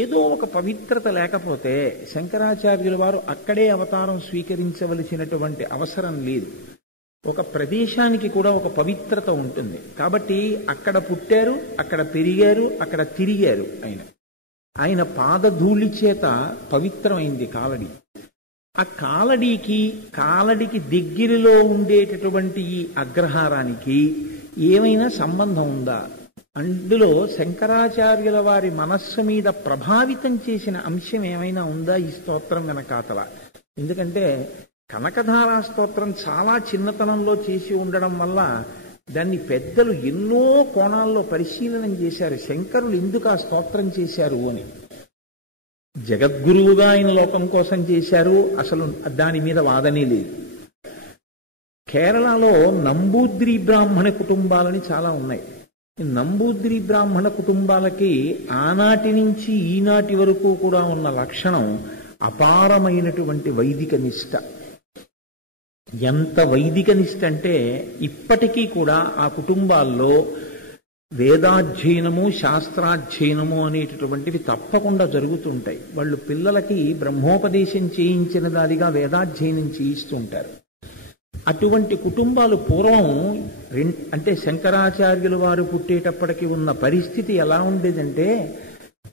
ఏదో ఒక పవిత్రత లేకపోతే శంకరాచార్యుల వారు అక్కడే అవతారం స్వీకరించవలసినటువంటి అవసరం లేదు. ఒక ప్రదేశానికి కూడా ఒక పవిత్రత ఉంటుంది. కాబట్టి అక్కడ పుట్టారు, అక్కడ పెరిగారు, అక్కడ తిరిగారు. ఆయన పాదధూళి చేత పవిత్రమైంది కాలడి. ఆ కాలడికి దగ్గరలో ఉండేటటువంటి ఈ అగ్రహారానికి ఏమైనా సంబంధం ఉందా? అందులో శంకరాచార్యుల వారి మనస్సు మీద ప్రభావితం చేసిన అంశం ఏమైనా ఉందా ఈ స్తోత్రం వెనకాతల? ఎందుకంటే కనకధారా స్తోత్రం చాలా చిన్నతనంలో చేసి ఉండడం వల్ల దాన్ని పెద్దలు ఎన్నో కోణాల్లో పరిశీలనం చేశారు. శంకరులు ఎందుకు ఆ స్తోత్రం చేశారు అని. జగద్గురువుగా ఆయన లోకం కోసం చేశారు, అసలు దాని మీద వాదనే లేదు. కేరళలో నంబూద్రి బ్రాహ్మణ కుటుంబాలని చాలా ఉన్నాయి. నంబూద్రి బ్రాహ్మణ కుటుంబాలకి ఆనాటి నుంచి ఈనాటి వరకు కూడా ఉన్న లక్షణం అపారమైనటువంటి వైదిక నిష్ట. ఎంత వైదిక నిష్ఠ అంటే ఇప్పటికీ కూడా ఆ కుటుంబాల్లో వేదాధ్యయనము శాస్త్రాధ్యయనము అనేటటువంటివి తప్పకుండా జరుగుతుంటాయి. వాళ్ళు పిల్లలకి బ్రహ్మోపదేశం చేయించిన దానిగా వేదాధ్యయనం చేయిస్తూ ఉంటారు. అటువంటి కుటుంబాలు పూర్వం అంటే శంకరాచార్యుల వారు పుట్టేటప్పటికి ఉన్న పరిస్థితి ఎలా ఉండేదంటే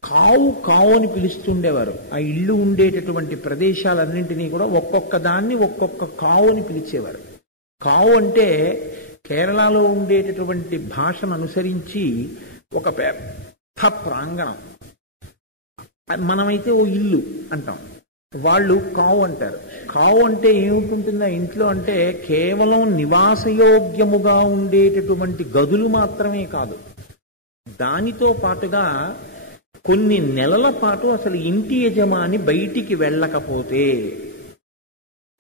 కావు కావు అని పిలుస్తుండేవారు. ఆ ఇల్లు ఉండేటటువంటి ప్రదేశాలన్నింటినీ కూడా ఒక్కొక్క దాన్ని ఒక్కొక్క కావు అని పిలిచేవారు. కావు అంటే కేరళలో ఉండేటటువంటి భాషను అనుసరించి ఒక పెద్ద ప్రాంగణం. మనమైతే ఓ ఇల్లు అంటాం, వాళ్ళు కావు అంటారు. కావు అంటే ఏమిటి ఆ ఇంట్లో అంటే కేవలం నివాసయోగ్యముగా ఉండేటటువంటి గదులు మాత్రమే కాదు, దానితో పాటుగా కొన్ని నెలల పాటు అసలు ఇంటి యజమాని బయటికి వెళ్ళకపోతే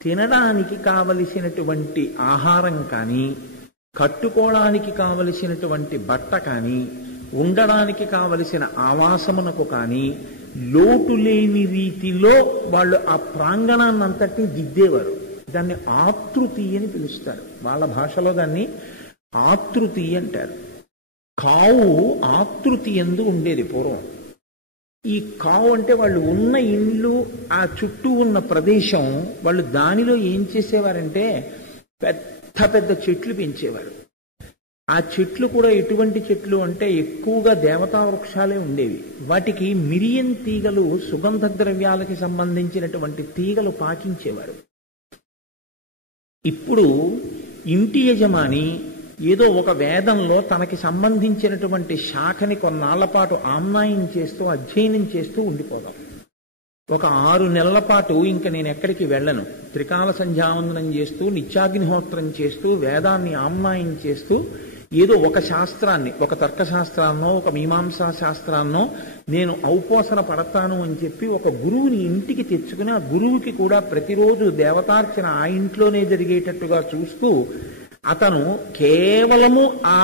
తినడానికి కావలసినటువంటి ఆహారం కానీ, కట్టుకోవడానికి కావలసినటువంటి బట్ట కానీ, ఉండడానికి కావలసిన ఆవాసమునకు కానీ లోటు లేని రీతిలో వాళ్ళు ఆ ప్రాంగణాన్ని అంతటినీ దిద్దేవారు. దాన్ని ఆతృతి అని పిలుస్తారు. వాళ్ళ భాషలో దాన్ని ఆతృతి అంటారు. కావు ఆతృతి యందు ఉండేది పూర్వం. ఈ కావు అంటే వాళ్ళు ఉన్న ఇల్లు, ఆ చుట్టూ ఉన్న ప్రదేశం, వాళ్ళు దానిలో ఏం చేసేవారంటే పెద్ద పెద్ద చెట్లు పెంచేవారు. ఆ చెట్లు కూడా ఎటువంటి చెట్లు అంటే ఎక్కువగా దేవతా వృక్షాలే ఉండేవి. వాటికి మిరియం తీగలు, సుగంధ ద్రవ్యాలకి సంబంధించినటువంటి తీగలు పాకించేవారు. ఇప్పుడు ఇంటి యజమాని ఏదో ఒక వేదంలో తనకి సంబంధించినటువంటి శాఖని కొన్నాళ్ల పాటు ఆమ్నాయం చేస్తూ అధ్యయనం చేస్తూ ఉండిపోదాం. ఒక 6 నెలల పాటు ఇంక నేను ఎక్కడికి వెళ్ళను, త్రికాల సంధ్యావందనం చేస్తూ నిత్యాగ్నిహోత్రం చేస్తూ వేదాన్ని ఆమ్నాయం చేస్తూ ఏదో ఒక శాస్త్రాన్ని, ఒక తర్కశాస్త్రాన్నో ఒక మీమాంసా శాస్త్రాన్నో నేను ఔపోసన పడతాను అని చెప్పి ఒక గురువుని ఇంటికి తెచ్చుకుని ఆ గురువుకి కూడా ప్రతిరోజు దేవతార్చన ఆ ఇంట్లోనే జరిగేటట్టుగా చూస్తూ అతను కేవలము ఆ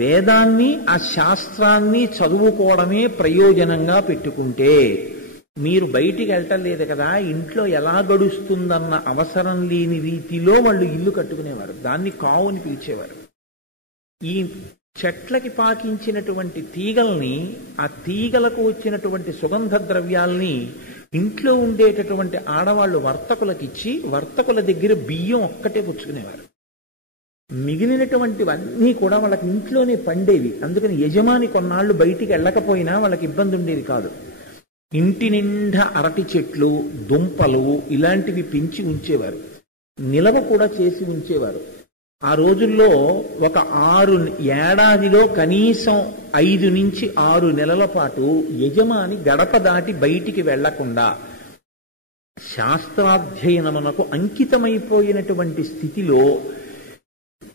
వేదాన్ని, ఆ శాస్త్రాన్ని చదువుకోవడమే ప్రయోజనంగా పెట్టుకుంటే మీరు బయటికి వెళ్ళలేదు కదా, ఇంట్లో ఎలా గడుస్తుందన్న అవసరం లేని రీతిలో వాళ్ళు ఇల్లు కట్టుకునేవారు. దాన్ని కావుని పిలిచేవారు. ఈ చెట్లకి పాకించినటువంటి తీగల్ని, ఆ తీగలకు వచ్చినటువంటి సుగంధ ద్రవ్యాల్ని ఇంట్లో ఉండేటటువంటి ఆడవాళ్లు వర్తకులకిచ్చి వర్తకుల దగ్గర బియ్యం ఒక్కటే పుచ్చుకునేవారు. మిగిలినటువంటివన్నీ కూడా వాళ్ళకి ఇంట్లోనే పండేవి. అందుకని యజమాని కొన్నాళ్ళు బయటికి వెళ్ళకపోయినా వాళ్ళకి ఇబ్బంది ఉండేది కాదు. ఇంటి నిండా అరటి చెట్లు, దుంపలు ఇలాంటివి పెంచి ఉంచేవారు. నిలవ కూడా చేసి ఉంచేవారు. ఆ రోజుల్లో ఒక 6 ఏడాదిలో కనీసం 5 నుంచి 6 నెలల పాటు యజమాని గడప దాటి బయటికి వెళ్లకుండా శాస్త్రాధ్యయనమునకు అంకితమైపోయినటువంటి స్థితిలో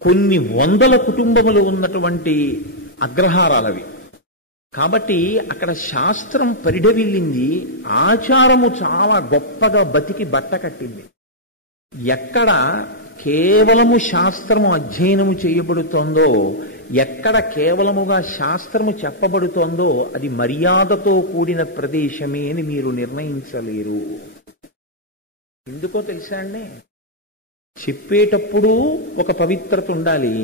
కొన్ని 100 కుటుంబములు ఉన్నటువంటి అగ్రహారాలవి. కాబట్టి అక్కడ శాస్త్రం పరిఢవిల్లింది, ఆచారము చాలా గొప్పగా బతికి బట్ట కట్టింది. ఎక్కడ కేవలము శాస్త్రము అధ్యయనము చేయబడుతోందో, ఎక్కడ కేవలముగా శాస్త్రము చెప్పబడుతోందో అది మర్యాదతో కూడిన ప్రదేశమే అని మీరు నిర్ణయించలేరు. ఎందుకో తెలుసా అండి? చెప్పేటప్పుడు ఒక పవిత్రత ఉండాలి,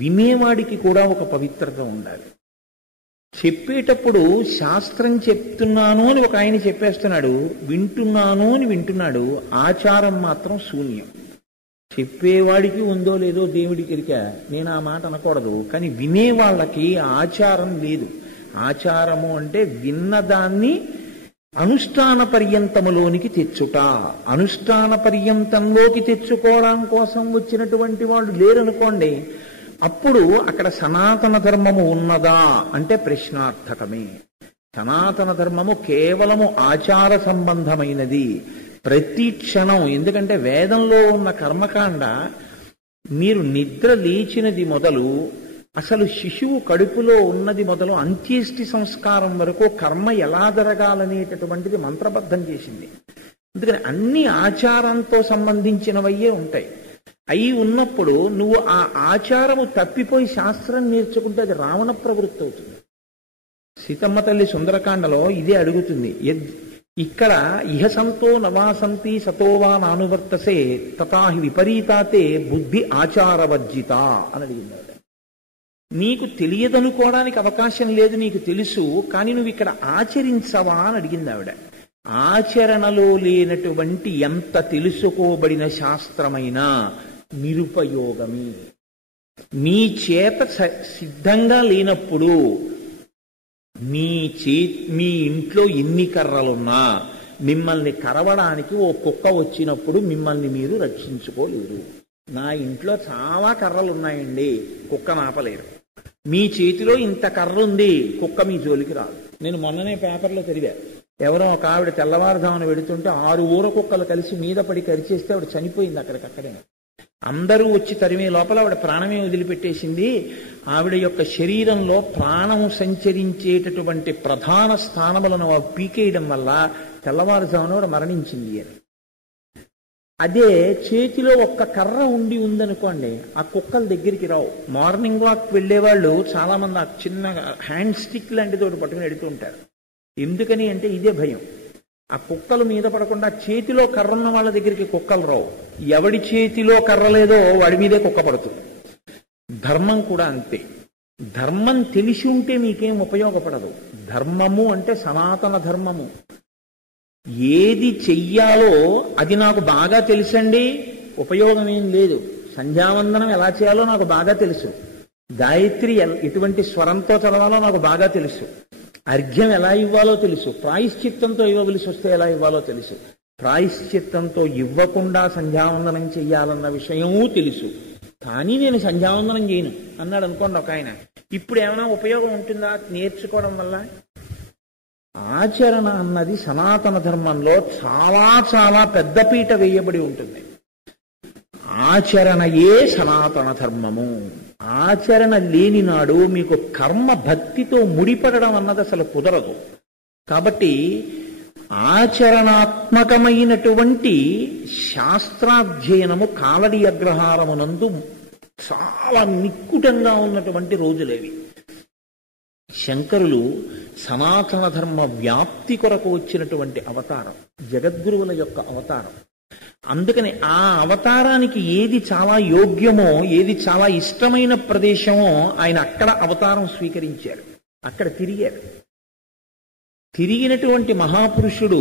వినేవాడికి కూడా ఒక పవిత్రత ఉండాలి. చెప్పేటప్పుడు శాస్త్రం చెప్తున్నాను అని ఒక ఆయన చెప్పేస్తున్నాడు, వింటున్నాను అని వింటున్నాడు, ఆచారం మాత్రం శూన్యం. చెప్పేవాడికి ఉందో లేదో దేవుడికి ఎరిక, నేను ఆ మాట అనకూడదు. కానీ వినేవాళ్ళకి ఆచారం లేదు. ఆచారము అంటే విన్నదాన్ని అనుష్ఠాన పర్యంతములోనికి తెచ్చుట. అనుష్ఠాన పర్యంతంలోకి తెచ్చుకోవడం కోసం వచ్చినటువంటి వాళ్ళు లేరనుకోండి, అప్పుడు అక్కడ సనాతన ధర్మము ఉన్నదా అంటే ప్రశ్నార్థకమే. సనాతన ధర్మము కేవలము ఆచార సంబంధమైనది. ప్రతి క్షణం, ఎందుకంటే వేదంలో ఉన్న కర్మకాండ మీరు నిద్ర లేచినది మొదలు, అసలు శిశువు కడుపులో ఉన్నది మొదలు అంత్యేష్టి సంస్కారం వరకు కర్మ ఎలా జరగాలనేటటువంటిది మంత్రబద్ధం చేసింది. అందుకని అన్ని ఆచారంతో సంబంధించినవయ్యే ఉంటాయి. అయి ఉన్నప్పుడు నువ్వు ఆ ఆచారము తప్పిపోయి శాస్త్రం నేర్చుకుంటే అది రావణ ప్రవృత్తి అవుతుంది. సీతమ్మ తల్లి సుందరకాండలో ఇదే అడుగుతుంది, ఇక్కడ ఇహ సంతో నవాసంతి సతోవా నానువర్తసే తథాహి విపరీతాతే బుద్ధి ఆచారవర్జిత అని అడిగింది ఆవిడ. నీకు తెలియదనుకోవడానికి అవకాశం లేదు, నీకు తెలుసు, కానీ నువ్వు ఇక్కడ ఆచరించవా అని అడిగింది ఆవిడ. ఆచరణలో లేనటువంటి ఎంత తెలుసుకోబడిన శాస్త్రమైనా నిరుపయోగమే. మీ చేత సిద్ధంగా లేనప్పుడు మీ ఇంట్లో ఎన్ని కర్రలున్నా మిమ్మల్ని కరవడానికి ఓ కుక్క వచ్చినప్పుడు మిమ్మల్ని మీరు రక్షించుకోలేరు. నా ఇంట్లో చాలా కర్రలు ఉన్నాయండి, కుక్క నాపలేరు. మీ చేతిలో ఇంత కర్ర ఉంది, కుక్క మీ జోలికి రాదు. నేను మొన్ననే పేపర్లో చదివా, ఎవరో ఒక ఆవిడ తెల్లవారుధామన వెడుతుంటే 6 ఊర కుక్కలు కలిసి మీద పడి కరిచేస్తే ఆవిడ చనిపోయింది అక్కడికక్కడే. అందరూ వచ్చి తరిమే లోపల ఆవిడ ప్రాణమే వదిలిపెట్టేసింది. ఆవిడ యొక్క శరీరంలో ప్రాణం సంచరించేటటువంటి ప్రధాన స్థానములను పీకేయడం వల్ల తెల్లవారుజామున ఆవిడ మరణించింది అని. అదే చేతిలో ఒక్క కర్ర ఉందనుకోండి, ఆ కుక్కల దగ్గరికి రావు. మార్నింగ్ వాక్ వెళ్లేవాళ్ళు చాలా మంది ఆ చిన్న హ్యాండ్ స్టిక్ లాంటిది ఒకటి పట్టుకుని వెడుతూ ఉంటారు. ఎందుకని అంటే ఇదే భయం. ఆ కుక్కలు మీద పడకుండా చేతిలో కర్ర ఉన్న వాళ్ళ దగ్గరికి కుక్కలు రావు. ఎవడి చేతిలో కర్ర లేదో వాడి మీదే కుక్క పడుతుంది. ధర్మం కూడా అంతే. ధర్మం తెలిసి ఉంటే మీకేం ఉపయోగపడదు. ధర్మము అంటే సనాతన ధర్మము. ఏది చెయ్యాలో అది నాకు బాగా తెలుసండి, ఉపయోగం ఏం లేదు. సంధ్యావందనం ఎలా చేయాలో నాకు బాగా తెలుసు, గాయత్రి ఎటువంటి స్వరంతో చదవాలో నాకు బాగా తెలుసు, అర్ఘ్యం ఎలా ఇవ్వాలో తెలుసు, ప్రాయశ్చిత్తంతో ఇవ్వవలసి వస్తే ఎలా ఇవ్వాలో తెలుసు, ప్రాయశ్చిత్తంతో ఇవ్వకుండా సంధ్యావందనం చెయ్యాలన్న విషయమూ తెలుసు, కానీ నేను సంధ్యావందనం చేయను అన్నాడు అనుకోండి ఒక ఆయన. ఇప్పుడు ఏమైనా ఉపయోగం ఉంటుందా నేర్చుకోవడం వల్ల? ఆచరణ అన్నది సనాతన ధర్మంలో చాలా చాలా పెద్దపీట వేయబడి ఉంటుంది. ఆచరణయే సనాతన ధర్మము. ఆచరణ లేని నాడు మీకు కర్మ భక్తితో ముడిపడడం అన్నది అసలు కుదరదు. కాబట్టి ఆచరణాత్మకమైనటువంటి శాస్త్రాధ్యయనము కాలడి అగ్రహారమునందు చాలా నిక్కుటంగా ఉన్నటువంటి రోజులేవి. శంకరులు సనాతన ధర్మ వ్యాప్తి కొరకు వచ్చినటువంటి అవతారం, జగద్గురువుల యొక్క అవతారం. అందుకని ఆ అవతారానికి ఏది చాలా యోగ్యమో, ఏది చాలా ఇష్టమైన ప్రదేశమో ఆయన అక్కడ అవతారం స్వీకరించారు, అక్కడ తిరిగారు. తిరిగినటువంటి మహాపురుషుడు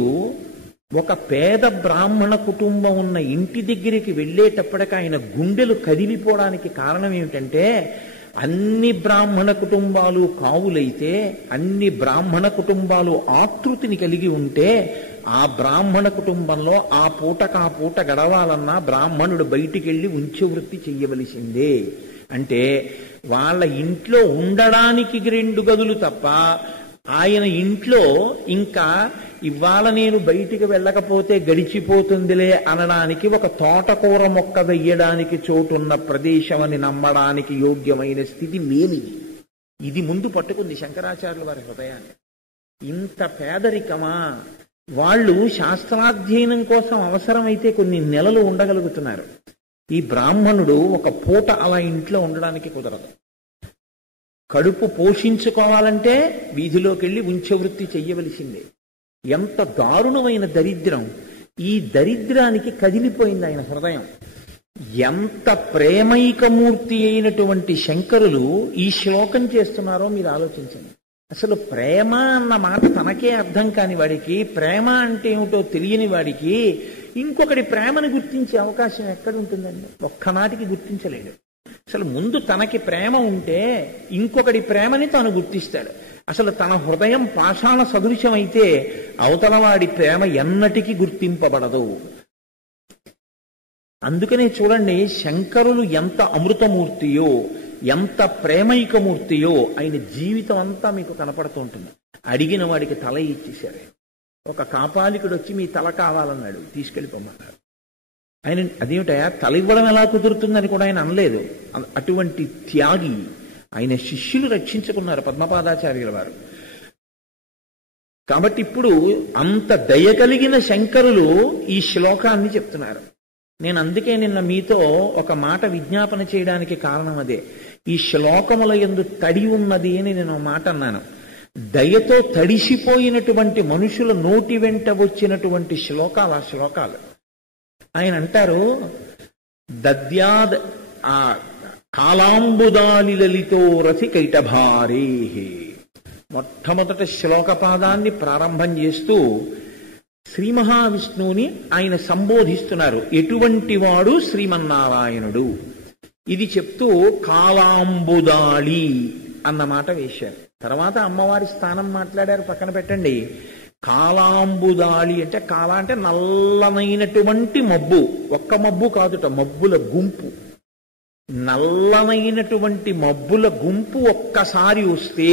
ఒక పేద బ్రాహ్మణ కుటుంబం ఉన్న ఇంటి దగ్గరికి వెళ్ళేటప్పటికి ఆయన గుండెలు కదిలిపోవడానికి కారణం ఏమిటంటే, అన్ని బ్రాహ్మణ కుటుంబాలు కావులైతే, అన్ని బ్రాహ్మణ కుటుంబాలు ఆతృతిని కలిగి ఉంటే, ఆ బ్రాహ్మణ కుటుంబంలో ఆ పూట గడవాలన్నా బ్రాహ్మణుడు బయటికి వెళ్ళి ఉంచవృత్తి చెయ్యవలసిందే. అంటే వాళ్ళ ఇంట్లో ఉండడానికి 2 గదులు తప్ప ఆయన ఇంట్లో ఇంకా ఇవాళ నేను బయటికి వెళ్ళకపోతే గడిచిపోతుందిలే అనడానికి ఒక తోటకూర మొక్క వెయ్యడానికి చోటున్న ప్రదేశం అని నమ్మడానికి యోగ్యమైన స్థితి లేనిది. ఇది ముందు పట్టుకుంది శంకరాచార్యుల వారి హృదయాన్ని. ఇంత పేదరికమా? వాళ్ళు శాస్త్రాధ్యయనం కోసం అవసరమైతే కొన్ని నెలలు ఉండగలుగుతున్నారు. ఈ బ్రాహ్మణుడు ఒక పూట అలా ఇంట్లో ఉండడానికి కుదరదు. కడుపు పోషించుకోవాలంటే వీధిలోకి వెళ్ళి ఉంచవృత్తి చెయ్యవలసిందే. ఎంత దారుణమైన దరిద్రం! ఈ దరిద్రానికి కదిలిపోయింది ఆయన హృదయం. ఎంత ప్రేమైకమూర్తి అయినటువంటి శంకరులు ఈ శ్లోకం చేస్తున్నారో మీరు ఆలోచించండి. అసలు ప్రేమ అన్న మాట తనకే అర్థం కాని వాడికి, ప్రేమ అంటే ఏమిటో తెలియని వాడికి ఇంకొకటి ప్రేమను గుర్తించే అవకాశం ఎక్కడుంటుందండి? ఒక్కనాటికి గుర్తించలేడు. అసలు ముందు తనకి ప్రేమ ఉంటే ఇంకొకటి ప్రేమని తాను గుర్తిస్తాడు. అసలు తన హృదయం పాషాణ సదృశం అయితే అవతలవాడి ప్రేమ ఎన్నటికీ గుర్తింపబడదు. అందుకనే చూడండి, శంకరులు ఎంత అమృతమూర్తియో, ఎంత ప్రేమైకమూర్తియో ఆయన జీవితం అంతా మీకు కనపడుతూ ఉంటుంది. అడిగిన వాడికి తల ఇచ్చేశారు. ఒక కాపాలికుడు వచ్చి మీ తల కావాలన్నాడు, తీసుకెళ్ళిపోమన్నాడు. ఆయన అదేమిటయా తల ఇవ్వడం ఎలా కుదురుతుందని కూడా ఆయన అనలేదు. అటువంటి త్యాగి. ఆయన శిష్యులు రక్షించుకున్నారు పద్మపాదాచార్యుల వారు. కాబట్టి ఇప్పుడు అంత దయ కలిగిన శంకరులు ఈ శ్లోకాన్ని చెప్తున్నారు. నేను అందుకే నిన్న మీతో ఒక మాట విజ్ఞాపన చేయడానికి కారణం అదే. ఈ శ్లోకముల యందు తడి ఉన్నది అని నేను మాట అన్నాను. దయతో తడిసిపోయినటువంటి మనుషుల నోటి వెంట వచ్చినటువంటి శ్లోకాలు ఆ శ్లోకాలు. ఆయన అంటారు, దద్యాద్ ఆ కాలాంబుదాలి లలితో రసి కైటభారే. మొట్టమొదట శ్లోకపాదాన్ని ప్రారంభం చేస్తూ శ్రీ మహావిష్ణువుని ఆయన సంబోధిస్తున్నారు. ఎటువంటి వాడు శ్రీమన్నారాయణుడు ఇది చెప్తూ కాలాంబుదాళి అన్నమాట వేశారు. తర్వాత అమ్మవారి స్థానం మాట్లాడారు, పక్కన పెట్టండి. కాలాంబుదాళి అంటే కాల అంటే నల్లనైనటువంటి మబ్బు, ఒక్క మబ్బు కాదుట, మబ్బుల గుంపు. నల్లనైనటువంటి మబ్బుల గుంపు ఒక్కసారి వస్తే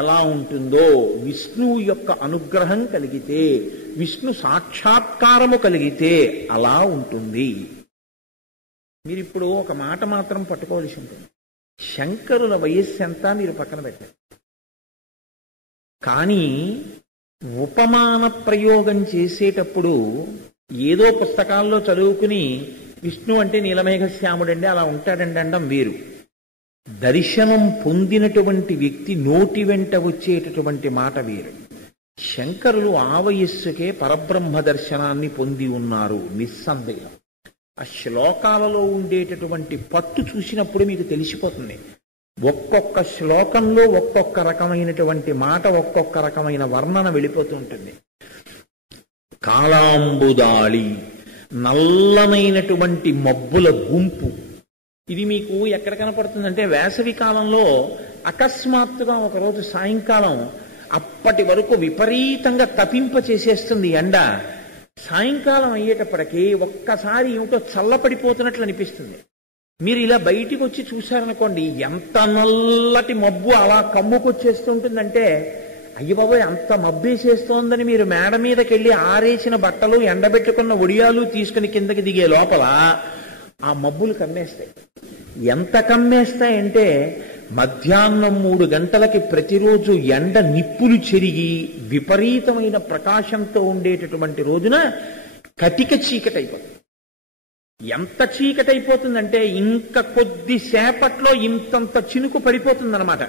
ఎలా ఉంటుందో, విష్ణువు యొక్క అనుగ్రహం కలిగితే, విష్ణు సాక్షాత్కారము కలిగితే అలా ఉంటుంది. మీరు ఇప్పుడు ఒక మాట మాత్రం పట్టుకోవాల్సి ఉంటుంది. శంకరుల వయస్సు ఎంత మీరు పక్కన పెట్టారు, కానీ ఉపమాన ప్రయోగం చేసేటప్పుడు ఏదో పుస్తకాల్లో చదువుకుని విష్ణు అంటే నీలమేఘశ్యాముడండి అలా ఉంటాడండి అనడం వేరు. దర్శనం పొందినటువంటి వ్యక్తి నోటి వెంట వచ్చేటటువంటి మాట వేరు. శంకరులు ఆ వయస్సుకే పరబ్రహ్మ దర్శనాన్ని పొంది ఉన్నారు నిస్సందేహం. ఆ శ్లోకాలలో ఉండేటటువంటి పట్టు చూసినప్పుడు మీకు తెలిసిపోతుంది. ఒక్కొక్క శ్లోకంలో ఒక్కొక్క రకమైనటువంటి మాట, ఒక్కొక్క రకమైన వర్ణన వెళ్ళిపోతూ ఉంటుంది. కాలాంబుదాళి, నల్లనైనటువంటి మబ్బుల గుంపు. ఇది మీకు ఎక్కడ కనపడుతుందంటే వేసవి కాలంలో అకస్మాత్తుగా ఒకరోజు సాయంకాలం అప్పటి వరకు విపరీతంగా తపింప చేసేస్తుంది ఎండ. సాయంకాలం అయ్యేటప్పటికీ ఒక్కసారి ఏమిటో చల్లపడిపోతున్నట్లు అనిపిస్తుంది. మీరు ఇలా బయటికి వచ్చి చూశారనుకోండి, ఎంత నల్లటి మబ్బు అలా కమ్ముకొచ్చేస్తుంటుందంటే, అయ్య బాబోయ్ అంత మబ్బేసేస్తోందని మీరు మేడ మీదకి వెళ్ళి ఆరేసిన బట్టలు ఎండబెట్టుకున్న ఒడియాలు తీసుకుని కిందకి దిగే లోపల ఆ మబ్బులు కమ్మేస్తాయి. ఎంత కమ్మేస్తాయంటే మధ్యాహ్నం 3 గంటలకి ప్రతిరోజు ఎండ నిప్పులు చెరిగి విపరీతమైన ప్రకాశంతో ఉండేటటువంటి రోజున కటిక చీకటైపోతుంది. ఎంత చీకటైపోతుందంటే ఇంకా కొద్దిసేపట్లో ఇంతంత చినుకు పడిపోతుందన్నమాట.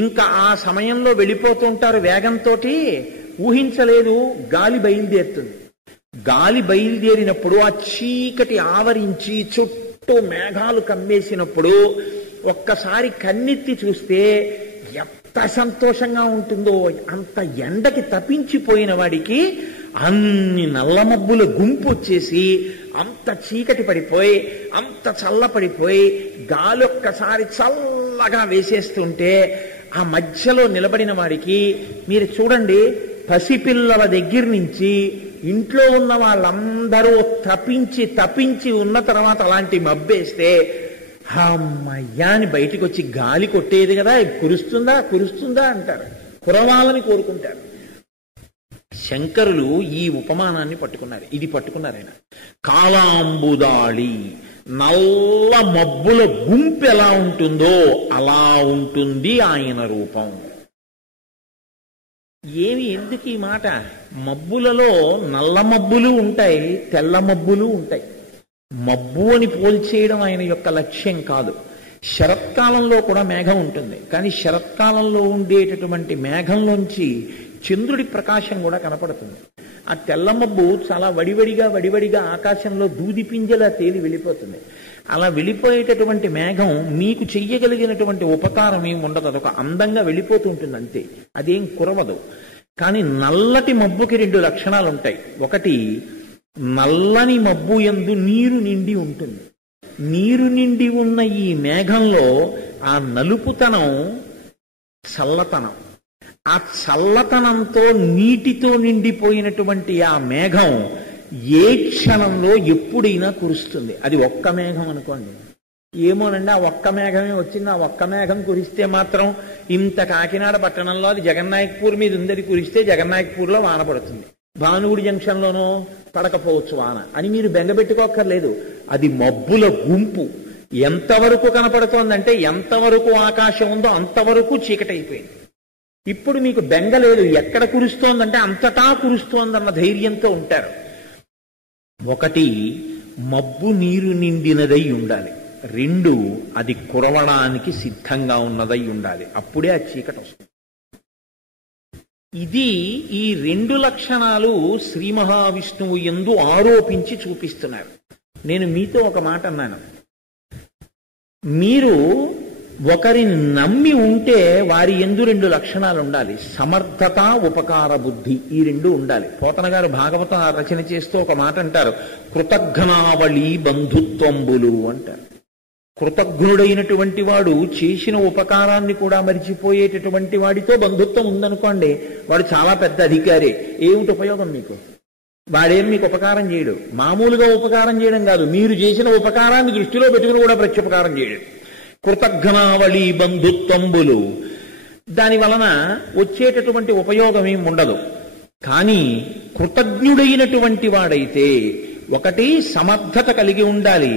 ఇంకా ఆ సమయంలో వెళ్ళిపోతూ ఉంటారు వేగంతో, ఊహించలేదు గాలి బయలుదేరుతుంది. గాలి బయలుదేరినప్పుడు ఆ చీకటి ఆవరించి చుట్టూ మేఘాలు కమ్మేసినప్పుడు ఒక్కసారి కన్నెత్తి చూస్తే ఎంత సంతోషంగా ఉంటుందో. అంత ఎండకి తపించిపోయిన వాడికి అన్ని నల్లమబ్బుల గుంపు వచ్చేసి అంత చీకటి పడిపోయి అంత చల్లపడిపోయి గాలి ఒక్కసారి చల్లగా వేసేస్తుంటే ఆ మధ్యలో నిలబడిన వాడికి మీరు చూడండి, పసిపిల్లల దగ్గర నుంచి ఇంట్లో ఉన్న వాళ్ళందరూ తపించి ఉన్న తర్వాత అలాంటి మబ్బేస్తే అమ్మయ్యా అని బయటికి వచ్చి గాలి కొట్టేది కదా, కురుస్తుందా అంటారు, కురవాలని కోరుకుంటారు. శంకరులు ఈ ఉపమానాన్ని పట్టుకున్నారు, ఇది పట్టుకున్నారు ఆయన. కాలాంబుదాళి, నల్ల మబ్బుల గుంపు ఎలా ఉంటుందో అలా ఉంటుంది ఆయన రూపం. ఎందుకు ఈ మాట? మబ్బులలో నల్ల మబ్బులు ఉంటాయి, తెల్ల మబ్బులు ఉంటాయి. మబ్బు అని పోల్చేయడం ఆయన యొక్క లక్ష్యం కాదు. శరత్కాలంలో కూడా మేఘం ఉంటుంది, కానీ శరత్కాలంలో ఉండేటటువంటి మేఘంలోంచి చంద్రుడి ప్రకాశం కూడా కనపడుతుంది. ఆ తెల్ల మబ్బు చాలా వడివడిగా ఆకాశంలో దూది పింజలా తేలి వెళ్ళిపోతుంది. అలా వెళ్ళిపోయేటటువంటి మేఘం మీకు చెయ్యగలిగినటువంటి ఉపకారం ఏమి ఉండదు, అదొక అందంగా వెళ్ళిపోతూ ఉంటుంది అంతే, అదేం కురవదు. కానీ నల్లటి మబ్బుకి 2 లక్షణాలు ఉంటాయి. ఒకటి, నల్లని మబ్బు యందు నీరు నిండి ఉంటుంది. నీరు నిండి ఉన్న ఈ మేఘంలో ఆ నలుపుతనం చల్లతనం, ఆ చల్లతనంతో నీటితో నిండిపోయినటువంటి ఆ మేఘం ఏ క్షణంలో ఎప్పుడైనా కురుస్తుంది. అది ఒక్క మేఘం అనుకోండి, ఏమోనండి ఆ ఒక్క మేఘమే వచ్చింది, ఆ ఒక్క మేఘం కురిస్తే మాత్రం ఇంత కాకినాడ పట్టణంలో అది జగన్నాయకపూర్ మీద ఉంది, అది కురిస్తే జగన్నాయకపూర్లో వాన పడుతుంది, భానుగుడి జంక్షన్లోనో పడకపోవచ్చు వాన అని మీరు బెంగపెట్టుకోక్కర్లేదు. అది మబ్బుల గుంపు. ఎంతవరకు కనపడుతోందంటే ఎంతవరకు ఆకాశం ఉందో అంతవరకు చీకటైపోయింది. ఇప్పుడు మీకు బెంగ లేదు, ఎక్కడ కురుస్తోందంటే అంతటా కురుస్తోందన్న ధైర్యంతో ఉంటారు. ఒకటి, మబ్బు నీరు నిండినదై ఉండాలి. 2, అది కురవడానికి సిద్ధంగా ఉన్నదై ఉండాలి. అప్పుడే ఆ చీకటి వస్తుంది. ఇది ఈ రెండు లక్షణాలు శ్రీ మహావిష్ణువు యందు ఆరోపించి చూపిస్తున్నారు. నేను మీతో ఒక మాట అన్నాను, మీరు ఒకరిని నమ్మి ఉంటే వారి యందు రెండు లక్షణాలు ఉండాలి, సమర్థత, ఉపకార బుద్ధి, ఈ రెండు ఉండాలి. పోతన గారు భాగవత రచన చేస్తూ ఒక మాట అంటారు, కృతఘ్నావళి బంధుత్వంబులు అంటారు. కృతజ్ఞుడైనటువంటి వాడు చేసిన ఉపకారాన్ని కూడా మరిచిపోయేటటువంటి వాడితో బంధుత్వం ఉందనుకోండి, వాడు చాలా పెద్ద అధికారి. ఏమిటి ఉపయోగం మీకు? వాడేం మీకు ఉపకారం చేయడు. మామూలుగా ఉపకారం చేయడం కాదు, మీరు చేసిన ఉపకారాన్ని దృష్టిలో పెట్టుకుని కూడా ప్రత్యుపకారం చేయడు. కృతజ్ఞావళి బంధుత్వంబులు, దాని వలన వచ్చేటటువంటి ఉపయోగం ఏం ఉండదు. కానీ కృతజ్ఞుడైనటువంటి వాడైతే ఒకటి సమర్థత కలిగి ఉండాలి,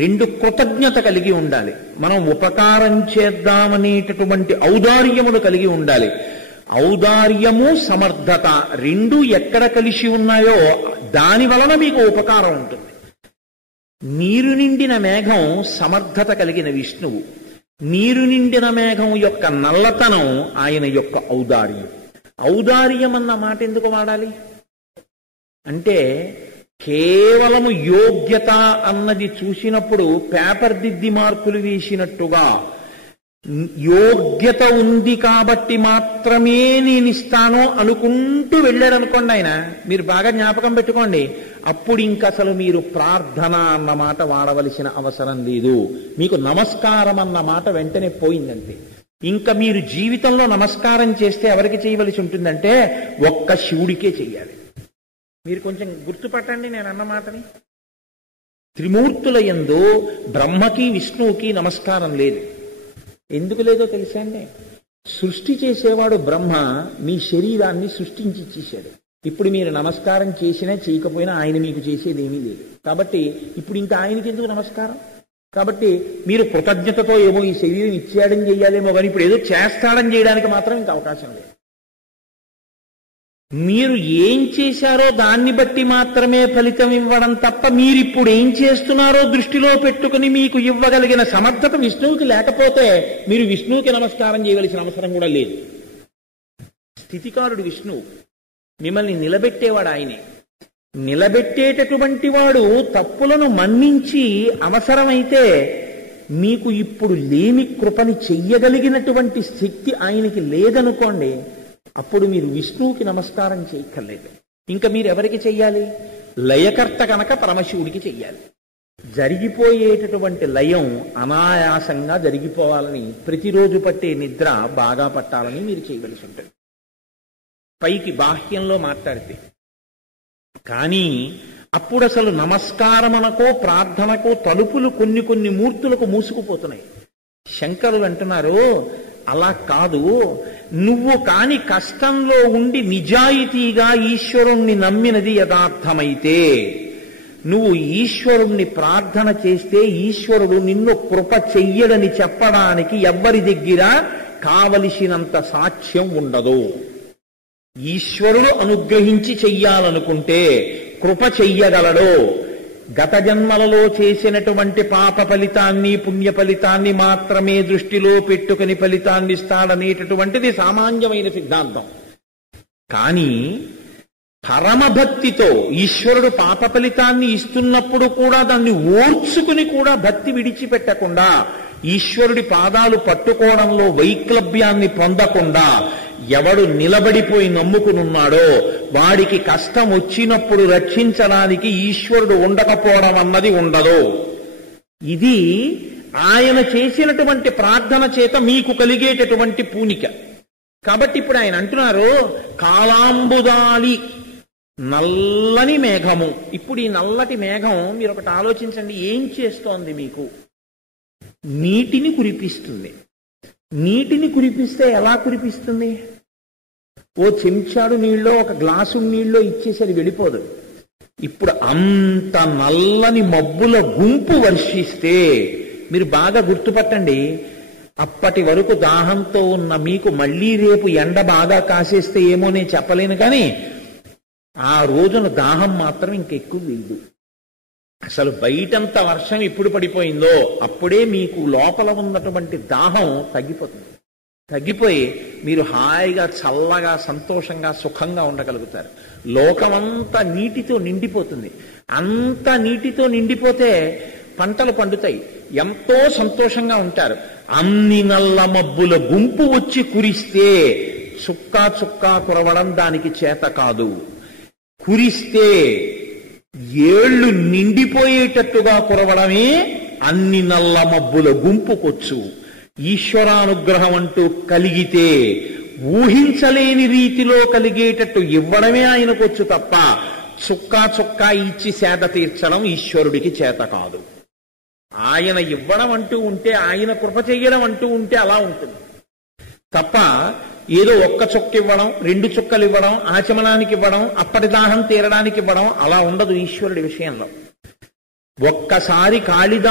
రెండు కృతజ్ఞత కలిగి ఉండాలి. మనం ఉపకారం చేద్దామనేటటువంటి ఔదార్యమును కలిగి ఉండాలి. ఔదార్యము సమర్థత రెండు ఎక్కడ కలిసి ఉన్నాయో దాని వలన మీకు ఉపకారం ఉంటుంది. నీరు నిండిన మేఘం సమర్థత కలిగిన విష్ణువు, నీరు నిండిన మేఘం యొక్క నల్లతనం ఆయన యొక్క ఔదార్యం. ఔదార్యం అన్న మాట ఎందుకు వాడాలి అంటే, కేవలము యోగ్యత అన్నది చూసినప్పుడు పేపర్ దిద్ది మార్కులు వేసినట్టుగా యోగ్యత ఉంది కాబట్టి మాత్రమే నేను ఇస్తాను అనుకుంటూ వెళ్ళాడు అనుకోండి ఆయన, మీరు బాగా జ్ఞాపకం పెట్టుకోండి, అప్పుడు ఇంక అసలు మీరు ప్రార్థన అన్న మాట వాడవలసిన అవసరం లేదు. మీకు నమస్కారం అన్న మాట వెంటనే పోయిందంతే. ఇంకా మీరు జీవితంలో నమస్కారం చేస్తే ఎవరికి చేయవలసి ఉంటుందంటే ఒక్క శివుడికే చెయ్యాలి. మీరు కొంచెం గుర్తుపట్టండి నేను అన్న మాటని. త్రిమూర్తుల యందు బ్రహ్మకి విష్ణువుకి నమస్కారం లేదు. ఎందుకు లేదో తెలుసా అండి? సృష్టి చేసేవాడు బ్రహ్మ మీ శరీరాన్ని సృష్టించి ఇచ్చేశాడు. ఇప్పుడు మీరు నమస్కారం చేసినా చేయకపోయినా ఆయన మీకు చేసేది ఏమీ లేదు. కాబట్టి ఇప్పుడు ఇంకా ఆయనకి ఎందుకు నమస్కారం? కాబట్టి మీరు కృతజ్ఞతతో ఏమో ఈ శరీరం ఇచ్చేయడం చేయాలేమో, కానీ ఇప్పుడు ఏదో చేస్తాడని చేయడానికి మాత్రం ఇంకా అవకాశం లేదు. మీరు ఏం చేశారో దాన్ని బట్టి మాత్రమే ఫలితం ఇవ్వడం తప్ప, మీరిప్పుడు ఏం చేస్తున్నారో దృష్టిలో పెట్టుకుని మీకు ఇవ్వగలిగిన సమర్థత విష్ణువుకి లేకపోతే మీరు విష్ణువుకి నమస్కారం చేయవలసిన అవసరం కూడా లేదు. స్థితికారుడు విష్ణువు, మిమ్మల్ని నిలబెట్టేవాడు ఆయనే. నిలబెట్టేటటువంటి వాడు తప్పులను మన్నించి అవసరమైతే మీకు ఇప్పుడు లేని కృపని చెయ్యగలిగినటువంటి శక్తి ఆయనకి లేదనుకోండి, అప్పుడు మీరు విష్ణువుకి నమస్కారం చేయక్కర్లేదు. ఇంకా మీరు ఎవరికి చెయ్యాలి? లయకర్త కనుక పరమశివుడికి చెయ్యాలి. జరిగిపోయేటటువంటి లయం అనాయాసంగా జరిగిపోవాలని, ప్రతిరోజు పట్టే నిద్ర బాగా పట్టాలని మీరు చేయవలసి ఉంటుంది. పైకి బాహ్యంలో మాట్లాడితే కానీ అప్పుడు అసలు నమస్కారమనకో ప్రార్థనకో తలుపులు కొన్ని కొన్ని మూర్తులకు మూసుకుపోతున్నాయి. శంకరులు అంటున్నారు, అలా కాదు, నువ్వు కాని కష్టంలో ఉండి నిజాయితీగా ఈశ్వరుణ్ణి నమ్మినది యథార్థమైతే, నువ్వు ఈశ్వరుణ్ణి ప్రార్థన చేస్తే ఈశ్వరుడు నిన్ను కృప చెయ్యడని చెప్పడానికి ఎవ్వరి దగ్గర కావలసినంత సాక్ష్యం ఉండదు. ఈశ్వరుడు అనుగ్రహించి చెయ్యాలనుకుంటే కృప చెయ్యగలడు. గత జన్మలలో చేసినటువంటి పాప ఫలితాన్ని పుణ్య ఫలితాన్ని మాత్రమే దృష్టిలో పెట్టుకుని ఫలితాన్ని ఇస్తాడనేటటువంటిది సామాన్యమైన సిద్ధాంతం. కానీ పరమభక్తితో ఈశ్వరుడు పాప ఫలితాన్ని ఇస్తున్నప్పుడు కూడా దాన్ని ఓర్చుకుని కూడా భక్తి విడిచిపెట్టకుండా, ఈశ్వరుడి పాదాలు పట్టుకోవడంలో వైక్లభ్యాన్ని పొందకుండా ఎవడు నిలబడిపోయి నమ్ముకునున్నాడో వాడికి కష్టం వచ్చినప్పుడు రక్షించడానికి ఈశ్వరుడు ఉండకపోవడం అన్నది ఉండదు. ఇది ఆయన చేసినటువంటి ప్రార్థన చేత మీకు కలిగేటటువంటి పూనిక. కాబట్టి ఇప్పుడు ఆయన అంటున్నారు, కాలాంబుదాలి నల్లని మేఘము. ఇప్పుడు ఈ నల్లటి మేఘం మీరు ఒకటి ఆలోచించండి, ఏం చేస్తోంది? మీకు నీటిని కురిపిస్తుంది. నీటిని కురిపిస్తే ఎలా కురిపిస్తుంది? ఓ చెంచాడు నీళ్ళో ఒక గ్లాసు నీళ్ళో ఇచ్చేసి అది వెళ్ళిపోదు. ఇప్పుడు అంత నల్లని మబ్బుల గుంపు వర్షిస్తే మీరు బాగా గుర్తుపట్టండి, అప్పటి వరకు దాహంతో ఉన్న మీకు మళ్ళీ రేపు ఎండ బాగా కాసేస్తే ఏమో నేను చెప్పలేను, కానీ ఆ రోజున దాహం మాత్రం ఇంకెక్కువ లేదు. అసలు బయటంత వర్షం ఎప్పుడు పడిపోయిందో అప్పుడే మీకు లోపల ఉన్నటువంటి దాహం తగ్గిపోతుంది. తగ్గిపోయి మీరు హాయిగా చల్లగా సంతోషంగా సుఖంగా ఉండగలుగుతారు. లోకమంతా నీటితో నిండిపోతుంది. అంత నీటితో నిండిపోతే పంటలు పండుతాయి, ఎంతో సంతోషంగా ఉంటారు. అన్ని నల్ల మబ్బుల గుంపు వచ్చి కురిస్తే చుక్కా చుక్కా కురవడం దానికి చేత కాదు. కురిస్తే ఏళ్లు నిండిపోయేటట్టుగా కురవడమే అన్ని నల్ల మబ్బుల గుంపుకొచ్చు. ఈశ్వరానుగ్రహం అంటూ కలిగితే ఊహించలేని రీతిలో కలిగేటట్టు ఇవ్వడమే ఆయనకొచ్చు తప్ప చుక్కా చుక్కా ఇచ్చి సేద తీర్చడం ఈశ్వరుడికి చేత కాదు. ఆయన ఇవ్వడం అంటూ ఉంటే, ఆయన కృప చెయ్యడం అంటూ ఉంటే అలా ఉంటుంది తప్ప ఏదో ఒక్క చుక్క ఇవ్వడం, 2 చుక్కలు ఇవ్వడం, ఆచమనానికి ఇవ్వడం, అప్పటి దాహం తీరడానికి ఇవ్వడం అలా ఉండదు ఈశ్వరుడి విషయంలో. ఒక్కసారి కాళిదా